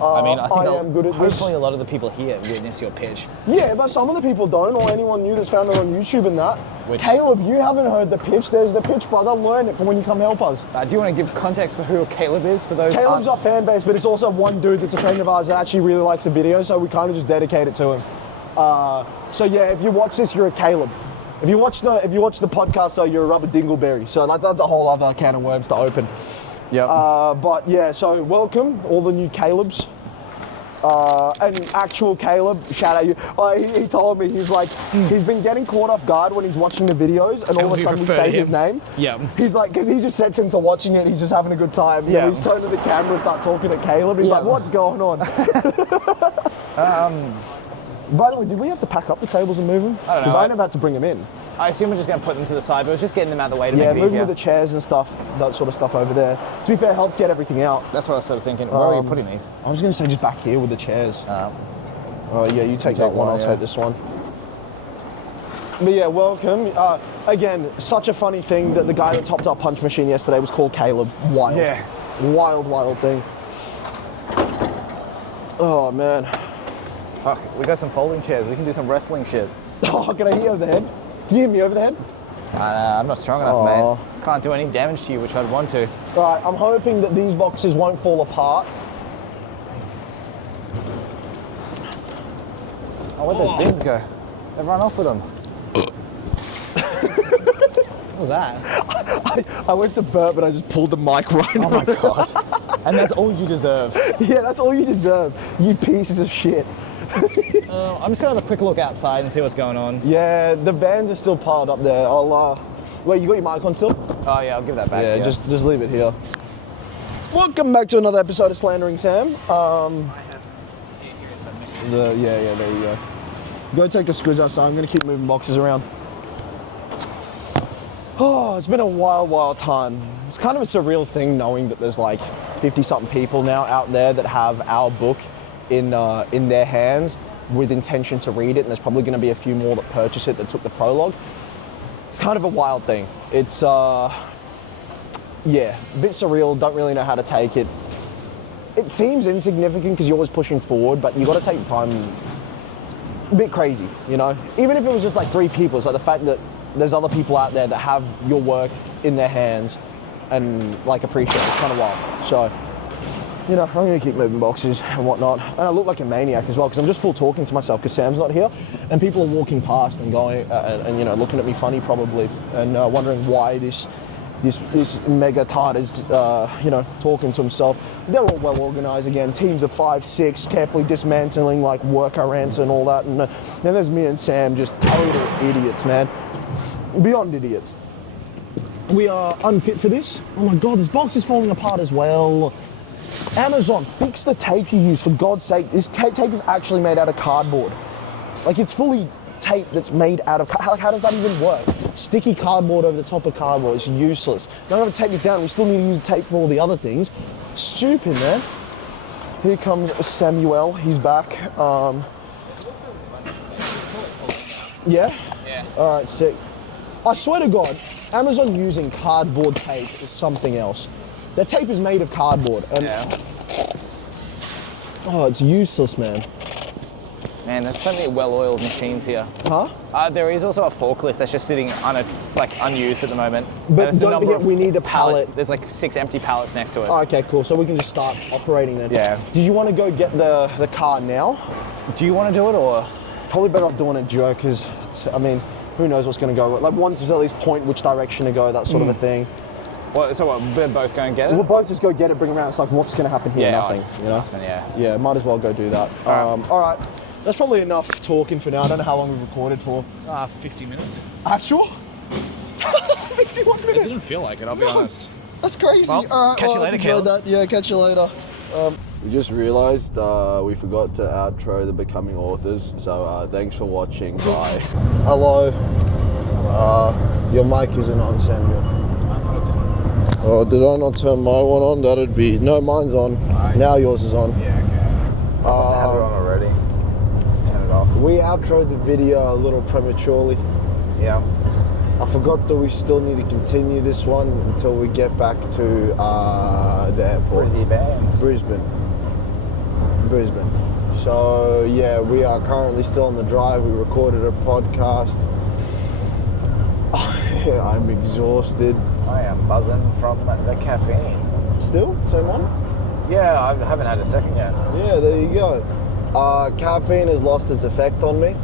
I mean, I think I am good at this. hopefully a lot of the people here witness your pitch. Yeah, but some of the people don't, or anyone new that's found it on YouTube and that. Caleb, you haven't heard the pitch. There's the pitch, brother. Learn it for when you come help us. Do you want to give context for who Caleb is for those? Caleb's our fan base, but it's also one dude that's a friend of ours that actually really likes the video, so we kind of just dedicate it to him. So yeah, if you watch this, you're a Caleb. If you watch the podcast, though, you're a rubber dingleberry. So that's a whole other can of worms to open. Yeah. But yeah, so welcome all the new Calebs. And actual Caleb, shout out you. He told me, he's like, he's been getting caught off guard when he's watching the videos, and all of a sudden we say his name. Yeah. He's like, because he just sets into watching it, he's just having a good time. Yeah. We turn to the camera, start talking to Caleb. He's like, what's going on? By the way, did we have to pack up the tables and move them? I don't know. Because I never had to bring them in. I assume we're just going to put them to the side, but it was just getting them out of the way to Yeah, make it moving easier. with the chairs and stuff, that sort of stuff over there. To be fair, helps get everything out. That's what I was sort of thinking. Where are you putting these? I was going to say just back here with the chairs. Yeah, you take that one, I'll take this one. But yeah, welcome. Again, such a funny thing that the guy that topped our punch machine yesterday was called Caleb. Wild. Yeah. Wild thing. Oh, man. Fuck, we got some folding chairs. We can do some wrestling shit. Oh, can I hit you over the head? Can you hit me over the head? I'm not strong enough, man. Can't do any damage to you, which I'd want to. Right, I'm hoping that these boxes won't fall apart. Oh, where'd those bins go? They've run off with them. What was that? I went to burp, but I just pulled the mic right Oh my god. And that's all you deserve. Yeah, that's all you deserve, you pieces of shit. I'm just gonna have a quick look outside and see what's going on. Yeah, the vans are still piled up there. Wait, you got your mic on still? Oh yeah, I'll give that back. Yeah, to you. just leave it here. Welcome back to another episode of Slandering Sam. There you go. Go take a squiz outside. I'm gonna keep moving boxes around. Oh, it's been a wild time. It's kind of a surreal thing knowing that there's like 50-something people now out there that have our book in their hands with intention to read it, and there's probably going to be a few more that purchase it that took the prologue. It's kind of a wild thing. It's yeah, a bit surreal. Don't really know how to take it. It seems insignificant because you're always pushing forward, but you got to take time. It's a bit crazy, you know. Even if it was just like 3 people, it's like the fact that there's other people out there that have your work in their hands and like appreciate it. It's kind of wild. So, you know, I'm gonna keep moving boxes and whatnot. And I look like a maniac as well because I'm just full talking to myself because Sam's not here, and people are walking past and going and you know, looking at me funny probably and wondering why this mega tard is you know, talking to himself. They're all well organized again, teams of 5, 6, carefully dismantling like worker ants and all that. And then there's me and Sam, just total idiots, man, beyond idiots. We are unfit for this. Oh my god, this box is falling apart as well. Amazon, fix the tape you use, for God's sake. This tape is actually made out of cardboard. Like, it's fully tape that's made out of, how does that even work? Sticky cardboard over the top of cardboard, it's useless. Don't have to take this down, we still need to use tape for all the other things. Stupid, man. Here comes Samuel, he's back. Yeah? Yeah. All right, sick. I swear to God, Amazon using cardboard tape is something else. The tape is made of cardboard, and oh, it's useless, man. Man, there's so many well-oiled machines here. Huh? There is also a forklift that's just sitting unused at the moment. But don't forget, we need a pallet. There's like 6 empty pallets next to it. Oh, okay, cool. So we can just start operating then. Yeah. Did you want to go get the car now? Do you want to do it, or? Probably better off doing it, Joe, because, I mean, who knows what's going to go. Like, once at least point which direction to go, that sort of a thing. Well, so what, we're both going to get it? We'll both just go get it, bring it around. It's like, what's going to happen here? Yeah, Nothing, you know? Nothing, yeah. Yeah, might as well go do that. All right. That's probably enough talking for now. I don't know how long we've recorded for. 50 minutes. Actual? 51 minutes? It didn't feel like it, I'll be honest. That's crazy. Well, all right, catch you later, enjoyed Caleb. that. Yeah, catch you later. We just realised we forgot to outro the Becoming Authors, so thanks for watching. Bye. Hello. Your mic isn't on, Samuel. Oh, did I not turn my one on? That'd be... No, mine's on. Now yours is on. Yeah, okay. I must have had it on already. Turn it off. We outroed the video a little prematurely. Yeah. I forgot that we still need to continue this one until we get back to the airport. Brisbane. Brisbane. Brisbane. So yeah, we are currently still on the drive. We recorded a podcast. I'm exhausted. I am buzzing from the caffeine. Still? Same one? Yeah, I haven't had a second yet. Yeah, there you go. Caffeine has lost its effect on me.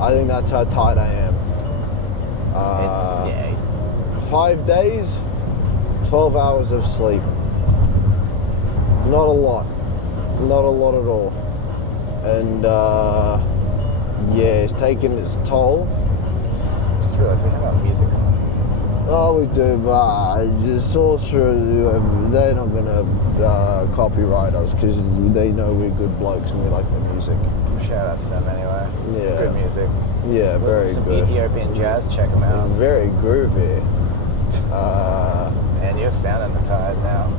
I think that's how tired I am. It's 5 days, 12 hours of sleep. Not a lot. Not a lot at all. And yeah, it's taken its toll. Just realised we have our music on. Oh, we do, but it's also, they're not going to copyright us because they know we're good blokes and we like the music. Shout out to them anyway. Yeah. Good music. Yeah, very Some good. Ethiopian jazz, check them out. Very groovy. And you're sounding tired now.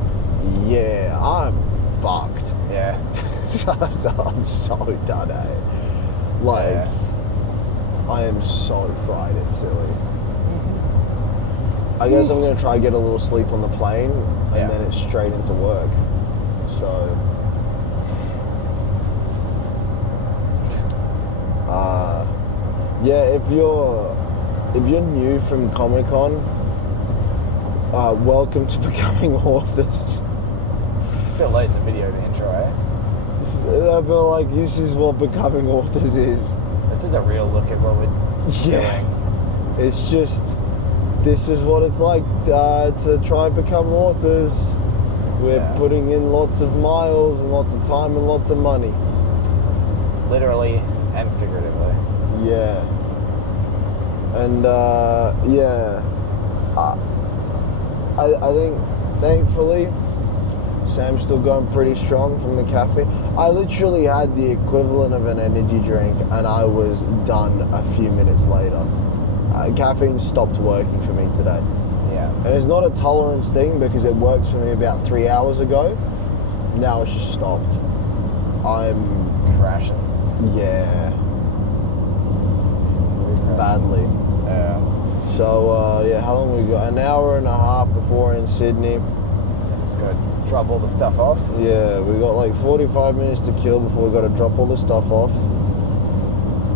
Yeah, I'm fucked. Yeah. I'm so done, eh? Like, Yeah. I am so fried, it's silly. I guess I'm going to try to get a little sleep on the plane and Yeah. then it's straight into work. So, yeah, if you're new from Comic Con, welcome to becoming authors. It's a bit late in the video to intro, eh? I feel like this is what becoming authors is. It's just a real look at what we're Yeah. doing. It's just, this is what it's like to try and become authors. We're Yeah. putting in lots of miles and lots of time and lots of money. Literally and figuratively. Yeah. And yeah, I think thankfully Sam's still going pretty strong from the cafe. I literally had the equivalent of an energy drink and I was done a few minutes later. Caffeine stopped working for me today. Yeah. And it's not a tolerance thing because it worked for me about 3 hours ago. Now it's just stopped. I'm, Crashing. yeah, badly. Yeah. So yeah, how long we got? An hour and a half before in Sydney. Just gotta drop all the stuff off. Yeah, we got like 45 minutes to kill before we got to drop all the stuff off.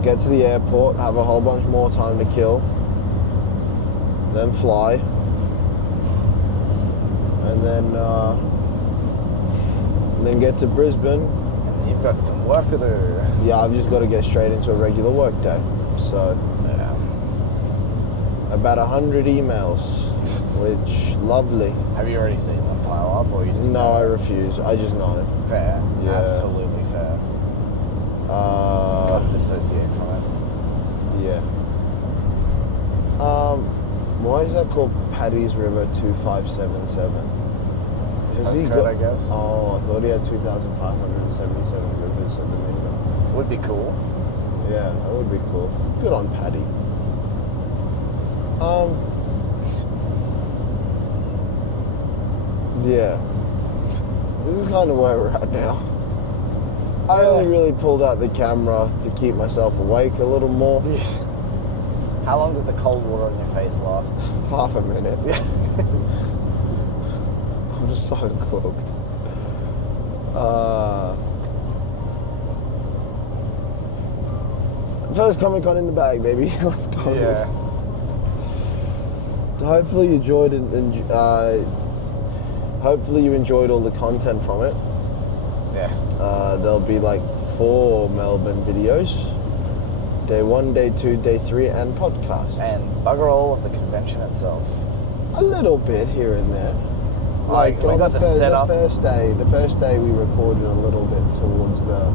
Get to the airport, have a whole bunch more time to kill. Then fly. And then get to Brisbane. And you've got some work to do. Yeah, I've just got to get straight into a regular work day. So, Yeah. about 100 emails, which, lovely. Have you already seen one pile up, or you just No, know? I refuse. I just know. Fair. Yeah. Absolutely fair. Gotta dissociate from it. Yeah. Why is that called Paddy's River 2577? Postcode, I guess. Oh, I thought he had 2,577 rivers at the minimum. Would be cool. Yeah, that would be cool. Good on Paddy. Yeah. This is kind of where we're at now. I only really pulled out the camera to keep myself awake a little more. How long did the cold water on your face last? Half a minute. I'm just so cooked. First Comic Con in the bag, baby. Let's go. Yeah. Hopefully you enjoyed it, and hopefully you enjoyed all the content from it. Yeah. There'll be like 4 Melbourne videos. Day 1, day 2, day 3, and podcast. And bugger all of the convention itself. A little bit here and there. Like, we on got the setup. The first day we recorded a little bit towards the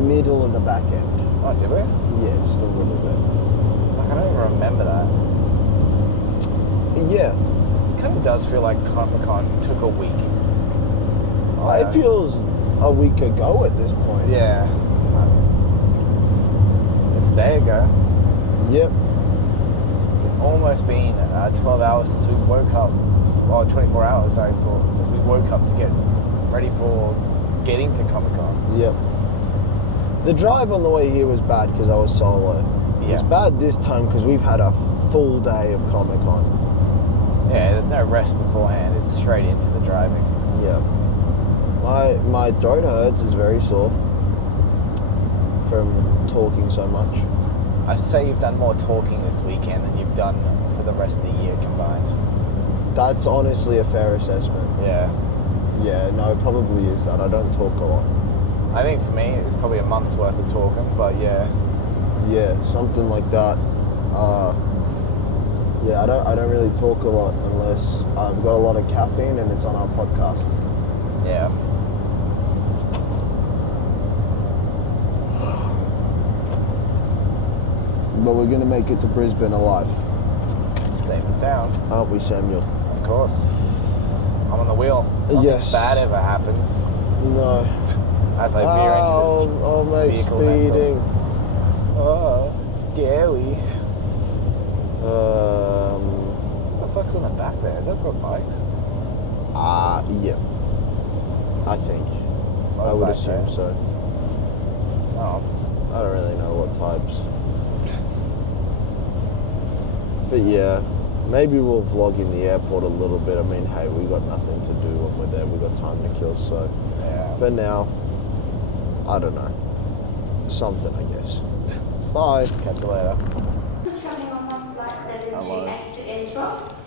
middle of the back end. Oh, did we? Yeah, just a little bit. Like, I don't even remember that. Yeah. It kind of does feel like Comic Con took a week. It feels a week ago at this point. Yeah. It's a day ago. Yep. It's almost been 12 hours since we woke up, or 24 hours, sorry, since we woke up to get ready for getting to Comic Con. Yep. The drive on the way here was bad because I was solo. Yeah. It's bad this time because we've had a full day of Comic Con. Yeah, there's no rest beforehand, it's straight into the driving. Yeah. My throat hurts. Is very sore from talking so much. I'd say you've done more talking this weekend than you've done for the rest of the year combined. That's honestly a fair assessment. Yeah. Yeah, no, it probably is that. I don't talk a lot. I think for me, it's probably a month's worth of talking, but yeah. Yeah, something like that. Yeah, I don't really talk a lot unless I've got a lot of caffeine and it's on our podcast. Yeah. But we're gonna make it to Brisbane alive, Safe and sound. aren't we, Samuel? Of course. I'm on the wheel. Nothing Yes. bad ever happens No. as I veer into this Oh, mate, vehicle next door. speeding. Oh, scary. What the fuck's on the back there? Is that for bikes? Yeah. I think. What I would bike assume there? so. Oh. I don't really know what types. But yeah, maybe we'll vlog in the airport a little bit. I mean, hey, we got nothing to do when we're there. We got time to kill, so Yeah. for now, I don't know. Something, I guess. Bye. Catch you later. Hello.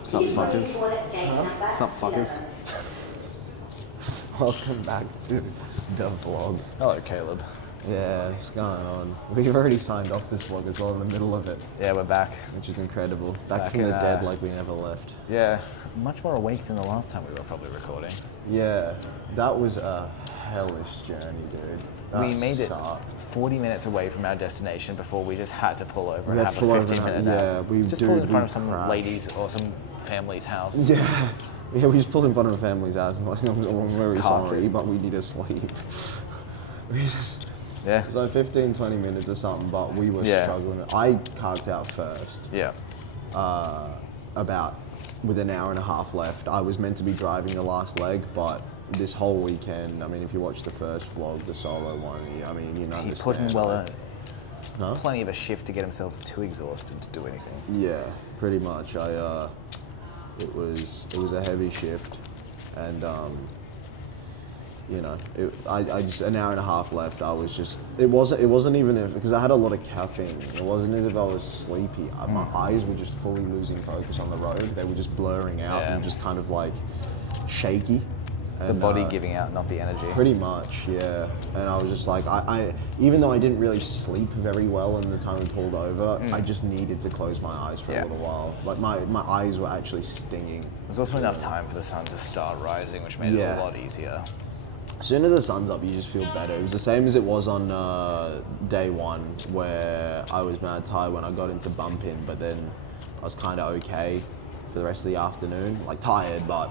Sup, fuckers? Sup, fuckers? Welcome back to the vlog. Hello, Caleb. Yeah, what's going on? We've already signed off this vlog as well in the middle of it, Yeah, we're back. which is incredible. Back, Back from in, the dead like we never left. Yeah, much more awake than the last time we were probably recording. Yeah, that was a hellish journey, dude. We That made it sucked. 40 minutes away from our destination before we just had to pull over We and had have to a pull over 15-minute and- nap. yeah, we- just dude, pulled in front we of some crashed. ladies or some family's house. Yeah. Yeah, we just pulled in front of a family's house and like, I'm very Carpet. sorry, but we need to sleep. We just, Yeah. it was like 15, 20 minutes or something, but we were Yeah. struggling. I carved out first. Yeah. About with an hour and a half left. I was meant to be driving the last leg, but this whole weekend, I mean, if you watch the first vlog, the solo one, I mean, you know, He put in No? plenty of a shift to get himself too exhausted to do anything. Yeah, pretty much. It was a heavy shift, and you know, I just an hour and a half left. I was just it wasn't even because I had a lot of caffeine. It wasn't as if I was sleepy. My eyes were just fully losing focus on the road. They were just blurring out Yeah. and just kind of like shaky. The And, body giving out, not the energy. Pretty much, yeah. And I was just like, I even though I didn't really sleep very well in the time we pulled over, I just needed to close my eyes for Yeah. a little while. Like my eyes were actually stinging. There's also enough time for the sun to start rising, which made it Yeah. a lot easier. As soon as the sun's up, you just feel better. It was the same as it was on day one, where I was mad tired when I got into bumping, but then I was kind of okay for the rest of the afternoon. Like tired, but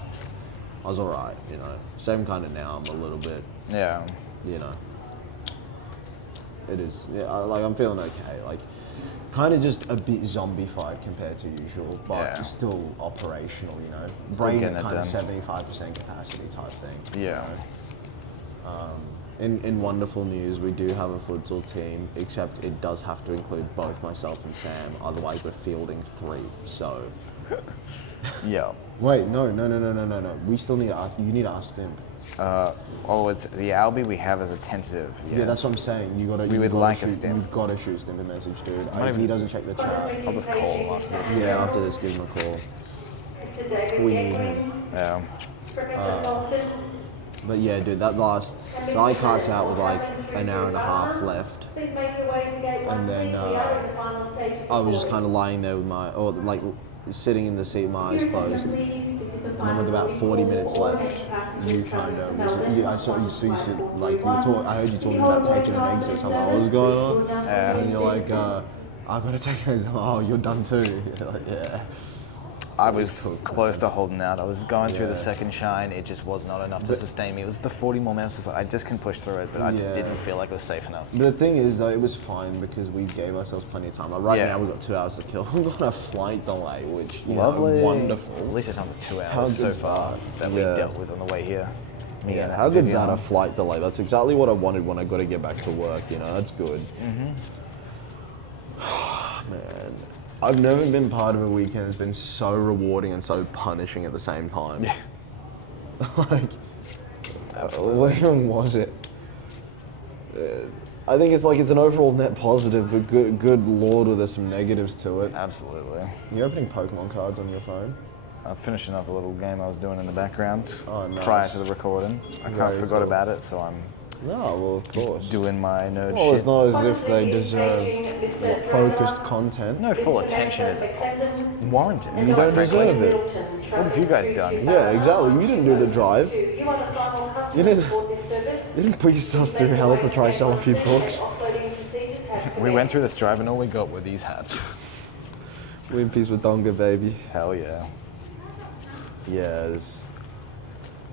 I was alright, you know. Same kind of now, I'm a little bit, Yeah. you know. It is, yeah, I'm feeling okay. Like, kind of just a bit zombified compared to usual, but Yeah. still operational, you know. Still Brain getting at it kind of done. 75% capacity type thing. Yeah. In wonderful news, we do have a futsal team, except it does have to include both myself and Sam, otherwise we're fielding 3, so... Yeah. Wait, no. We still need to ask, you need to ask them. It's the Albie we have as a tentative. Yes. Yeah, that's what I'm saying. You gotta. We you would gotta like a shoot, stim. You've got to shoot Stim a message, dude. not If he even- doesn't check the chat. I'll just call him after this. Yeah, after this, give him a call. We need him. Yeah. But yeah, dude, that last. So I carved out with like an hour and a half left, and then I was just kind of lying there with sitting in the seat, my eyes closed. And then with about 40 minutes left, you kind of I saw you said, like you were I heard you talking about taking an exit. So I'm like, what's going on? And you're like, I gotta take an exit. Oh, you're done too. You're like, yeah. I was close to holding out. I was going through the Yeah. second shine. It just was not enough to sustain me. It was the 40 more minutes. I just couldn't push through it, but I just Yeah. didn't feel like it was safe enough. But the thing is, though, it was fine because we gave ourselves plenty of time. Like right Yeah. now, we've got 2 hours to kill. We've got a flight delay, which Lovely. wonderful. At least it's under 2 How hours so good's far that? that we Yeah. dealt with on the way here. Me Yeah, and how good's Vivian. that, a flight delay? That's exactly what I wanted when I got to get back to work, you know, that's good. Man, I've never been part of a weekend that's been so rewarding and so punishing at the same time. like, Absolutely. What even was it? I think it's an overall net positive, but good lord, there's some negatives to it. Absolutely. You're opening Pokemon cards on your phone? I'm finishing off a little game I was doing in the background Nice. prior to the recording. I kind of forgot about it, so I'm No, well, of course. doing my nerd Well, shit. it's not as if they deserve focused content. No, full attention is warranted. You don't deserve it. What have you guys done? Yeah, exactly. You didn't do the drive. You didn't put yourselves through hell to try sell a few books. We went through this drive and all we got were these hats. Wimpies with Donga, baby. Hell yeah. Yeah, it's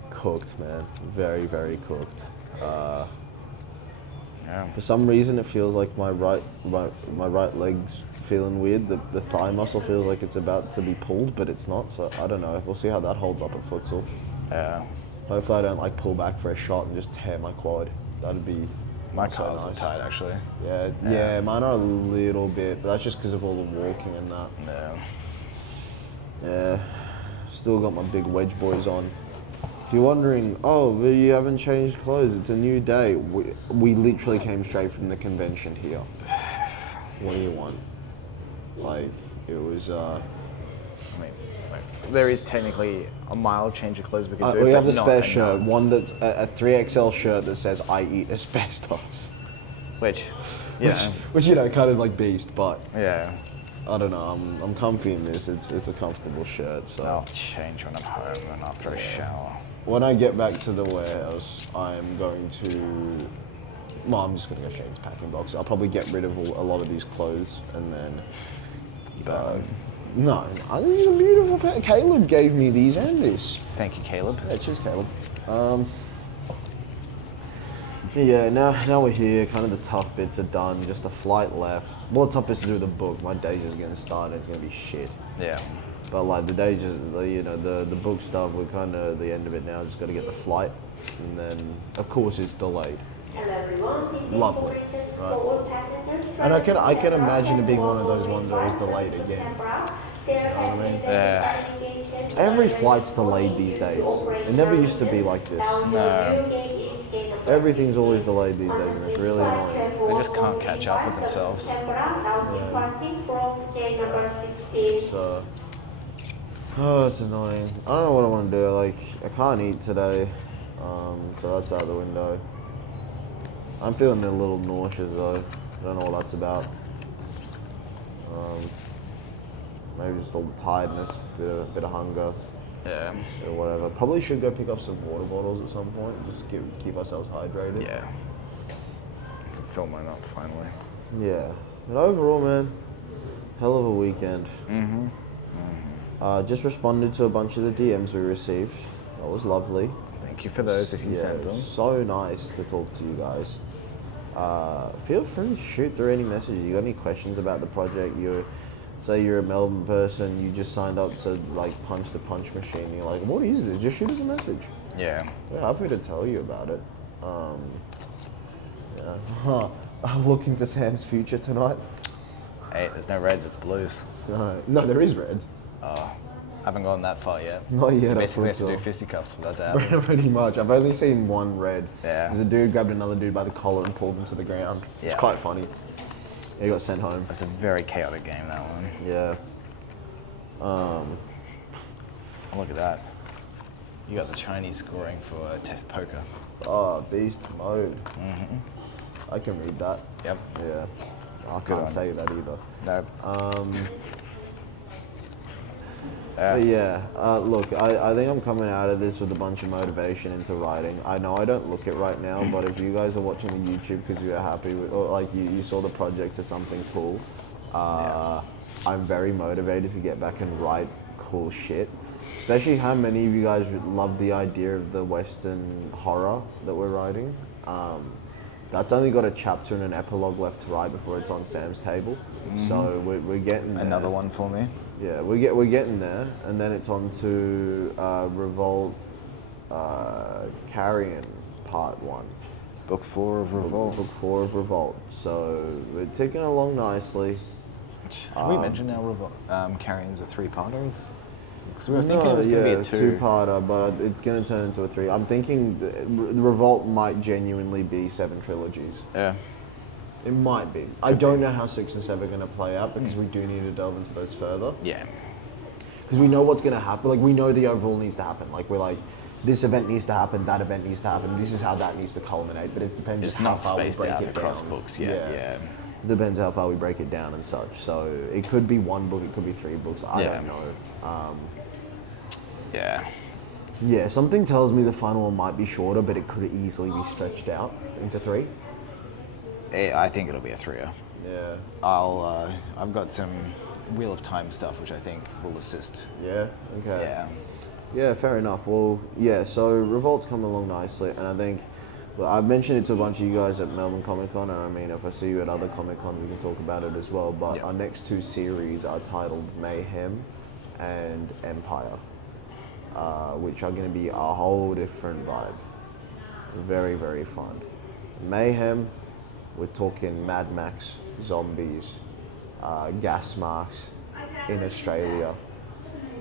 cooked, man. Very, very cooked. Yeah. For some reason, it feels like my right leg's feeling weird. The thigh muscle feels like it's about to be pulled, but it's not. So I don't know. We'll see how that holds up at futsal. Yeah. Hopefully, I don't pull back for a shot and just tear my quad. That'd be. My so calves are nice. tight, actually. Yeah, mine are a little bit, but that's just because of all the walking and that. Yeah. Yeah, still got my big wedge boys on. If you're wondering, oh, but you haven't changed clothes, it's a new day. We literally came straight from the convention here. What do you want? It was, I mean, there is technically a mild change of clothes we could do. we have but a not spare enough. shirt, one that's a 3XL shirt that says, I eat asbestos. Which, yeah. Which, kind of beast, but Yeah. I don't know, I'm comfy in this. It's a comfortable shirt, so. I'll change when I'm home and after I shower. When I get back to the warehouse, I'm going to. Well, I'm just going to go straight into packing box. I'll probably get rid of a lot of these clothes and then. No, I think it's a beautiful pair. Caleb gave me these and this. Thank you, Caleb. Yeah, cheers, Caleb. Yeah, now we're here. Kind of the tough bits are done. Just a flight left. Well, the tough bits to do with the book. My day's just going to start and it's going to be shit. Yeah. But the day just, the book stuff, we're kind of at the end of it now. Just got to get the flight, and then of course it's delayed. Lovely, right? And I can imagine it being one of those ones where it's delayed again. You know what I mean? Yeah. Every flight's delayed these days. It never used to be like this. No. Everything's always delayed these days, and it's really annoying. They just can't catch up with themselves. So. Oh, it's annoying. I don't know what I want to do. I can't eat today, so that's out the window. I'm feeling a little nauseous though. I don't know what that's about. Maybe just all the tiredness, bit of hunger, Yeah. or whatever. Probably should go pick up some water bottles at some point. Just keep ourselves hydrated. Yeah. I can fill mine up finally. Yeah. But overall, man, hell of a weekend. Just responded to a bunch of the DMs we received. That was lovely. Thank you for those if you sent them. So nice to talk to you guys. Feel free to shoot through any messages. You got any questions about the project? Say you're a Melbourne person, you just signed up to punch the punch machine. You're like, what is this? Just shoot us a message. Yeah. We're happy to tell you about it. Yeah. I'm looking to Sam's future tonight. Hey, there's no reds, it's blues. No, there is red. Oh, haven't gone that far yet. Not yet. Basically have to do so. fisticuffs for that to happen. Pretty much. I've only seen one red. Yeah. There's a dude grabbed another dude by the collar and pulled him to the ground. It's Yeah. quite funny. He got sent home. It's a very chaotic game, that one. Yeah. Oh, look at that. You got the Chinese scoring for poker. Oh, beast mode. I can read that. Yep. Yeah. I Good can't on. say that either. No. But yeah, look, I think I'm coming out of this with a bunch of motivation into writing. I know I don't look it right now, but if you guys are watching the YouTube because you are happy with, or you saw the project or something cool, I'm very motivated to get back and write cool shit. Especially how many of you guys love the idea of the Western horror that we're writing. That's only got a chapter and an epilogue left to write before it's on Sam's table. So we're getting there. Another one for me. Yeah, we're getting there, and then it's on to Revolt, Carrion Part 1. Book 4 of Revolt. Book 4 of Revolt. So we're ticking along nicely. Have we mentioned our Carrions are 3-parters? Because we were thinking it was going to be a two-parter, but it's going to turn into a 3. I'm thinking the Revolt might genuinely be 7 trilogies. Yeah. It might be. I don't know how 6 and 7 are going to play out because we do need to delve into those further. Yeah. Because we know what's going to happen. Like, we know the overall needs to happen. Like, we're like, this event needs to happen, that event needs to happen, this is how that needs to culminate. But it depends It's just how not far we spaced break out it across down. books yet. Yeah. It depends how far we break it down and such. So it could be 1 book, it could be 3 books. I don't know. Yeah. Yeah, something tells me the final one might be shorter, but it could easily be stretched out into 3. I think it'll be a 3er. Yeah. I've got some Wheel of Time stuff which I think will assist. Yeah. Okay. Yeah. Yeah, fair enough. Well, yeah. So Revolt's come along nicely, and I think, well, I've mentioned it to a bunch of you guys at Melbourne Comic Con, and I mean, if I see you at other Comic Con, we can talk about it as well. But our next 2 series are titled Mayhem and Empire, which are going to be a whole different vibe. Very, very fun. Mayhem, we're talking Mad Max, zombies, gas masks in Australia.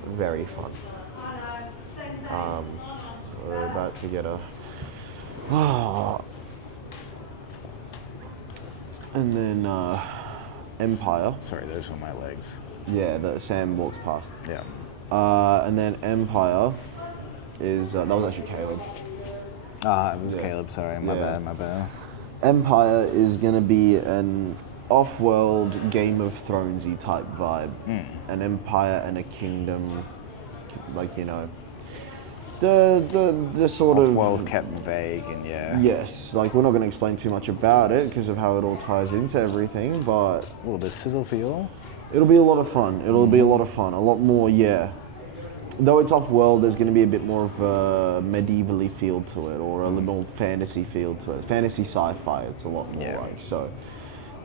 Very fun. We're about to get a... And then Empire. Sorry, those were my legs. Yeah, that Sam walks past. Yeah. And then Empire is... that was actually Caleb. It was Caleb, sorry. My bad. Empire is going to be an off-world Game of Thrones-y type vibe. An empire and a kingdom, like, you know, the sort of... Off-world kept vague and Yes, like, we're not going to explain too much about it because of how it all ties into everything, but... A little bit sizzle feel. It'll be a lot of fun. It'll be a lot of fun. A lot more, Though it's off-world, there's going to be a bit more of a medievally feel to it, or a little more fantasy feel to it. Fantasy sci-fi, it's a lot more like. So,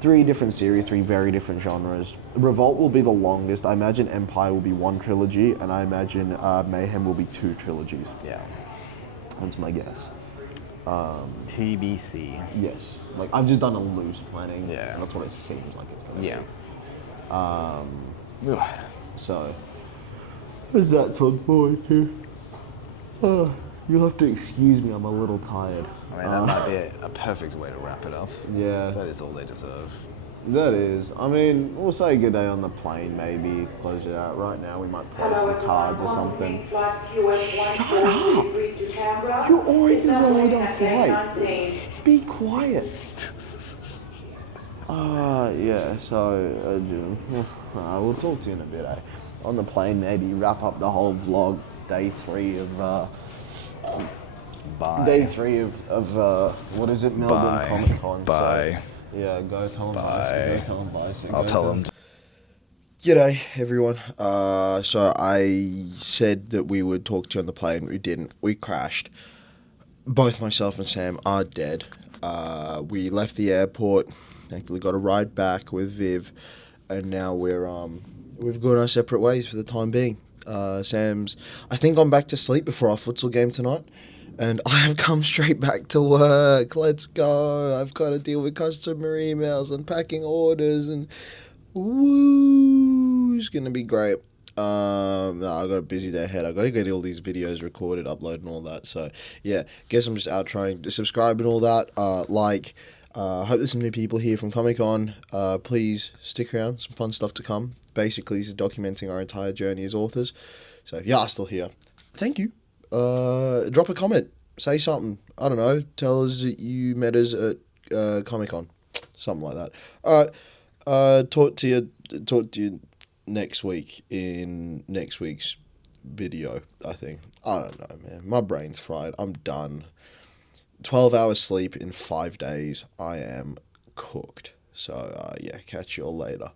3 different series, 3 very different genres. Revolt will be the longest. I imagine Empire will be 1 trilogy, and I imagine Mayhem will be 2 trilogies. Yeah. That's my guess. TBC. Yes. Like, I've just done a loose planning. Yeah. And that's what it seems like it's going to Yeah. be. So... There's that to look forward to. You'll have to excuse me, I'm a little tired. I mean, that might be a perfect way to wrap it up. Yeah. That is all they deserve. That is. I mean, we'll say good day on the plane, maybe. Close it out. Right now, we might play some cards or something. Shut up! You're already delayed on flight. Be quiet. Yeah, so, we'll talk to you in a bit, On the plane, maybe wrap up the whole vlog. Day 3 of Bye. Day 3 of what is it? Melbourne Comic Con. Bye. So, yeah, go tell them bye. Go tell them bye. I'll tell them. G'day, everyone. So I said that we would talk to you on the plane. We didn't. We crashed. Both myself and Sam are dead. We left the airport. Thankfully, got a ride back with Viv, and now we've gone our separate ways for the time being. Sam's, I think, gone back to sleep before our futsal game tonight, and I have come straight back to work. Let's go. I've got to deal with customer emails and packing orders, and woo, it's gonna be great. I got a busy day ahead. I got to get all these videos recorded, uploaded, and all that. So yeah, guess I'm just out trying to subscribe and all that. Hope there's some new people here from Comic Con. Please stick around. Some fun stuff to come. Basically, this is documenting our entire journey as authors. So if you are still here, thank you. Drop a comment. Say something. I don't know. Tell us that you met us at Comic Con. Something like that. All right. Talk to you next week in next week's video, I think. I don't know, man. My brain's fried. I'm done. 12 hours sleep in 5 days. I am cooked. So, yeah, catch you all later.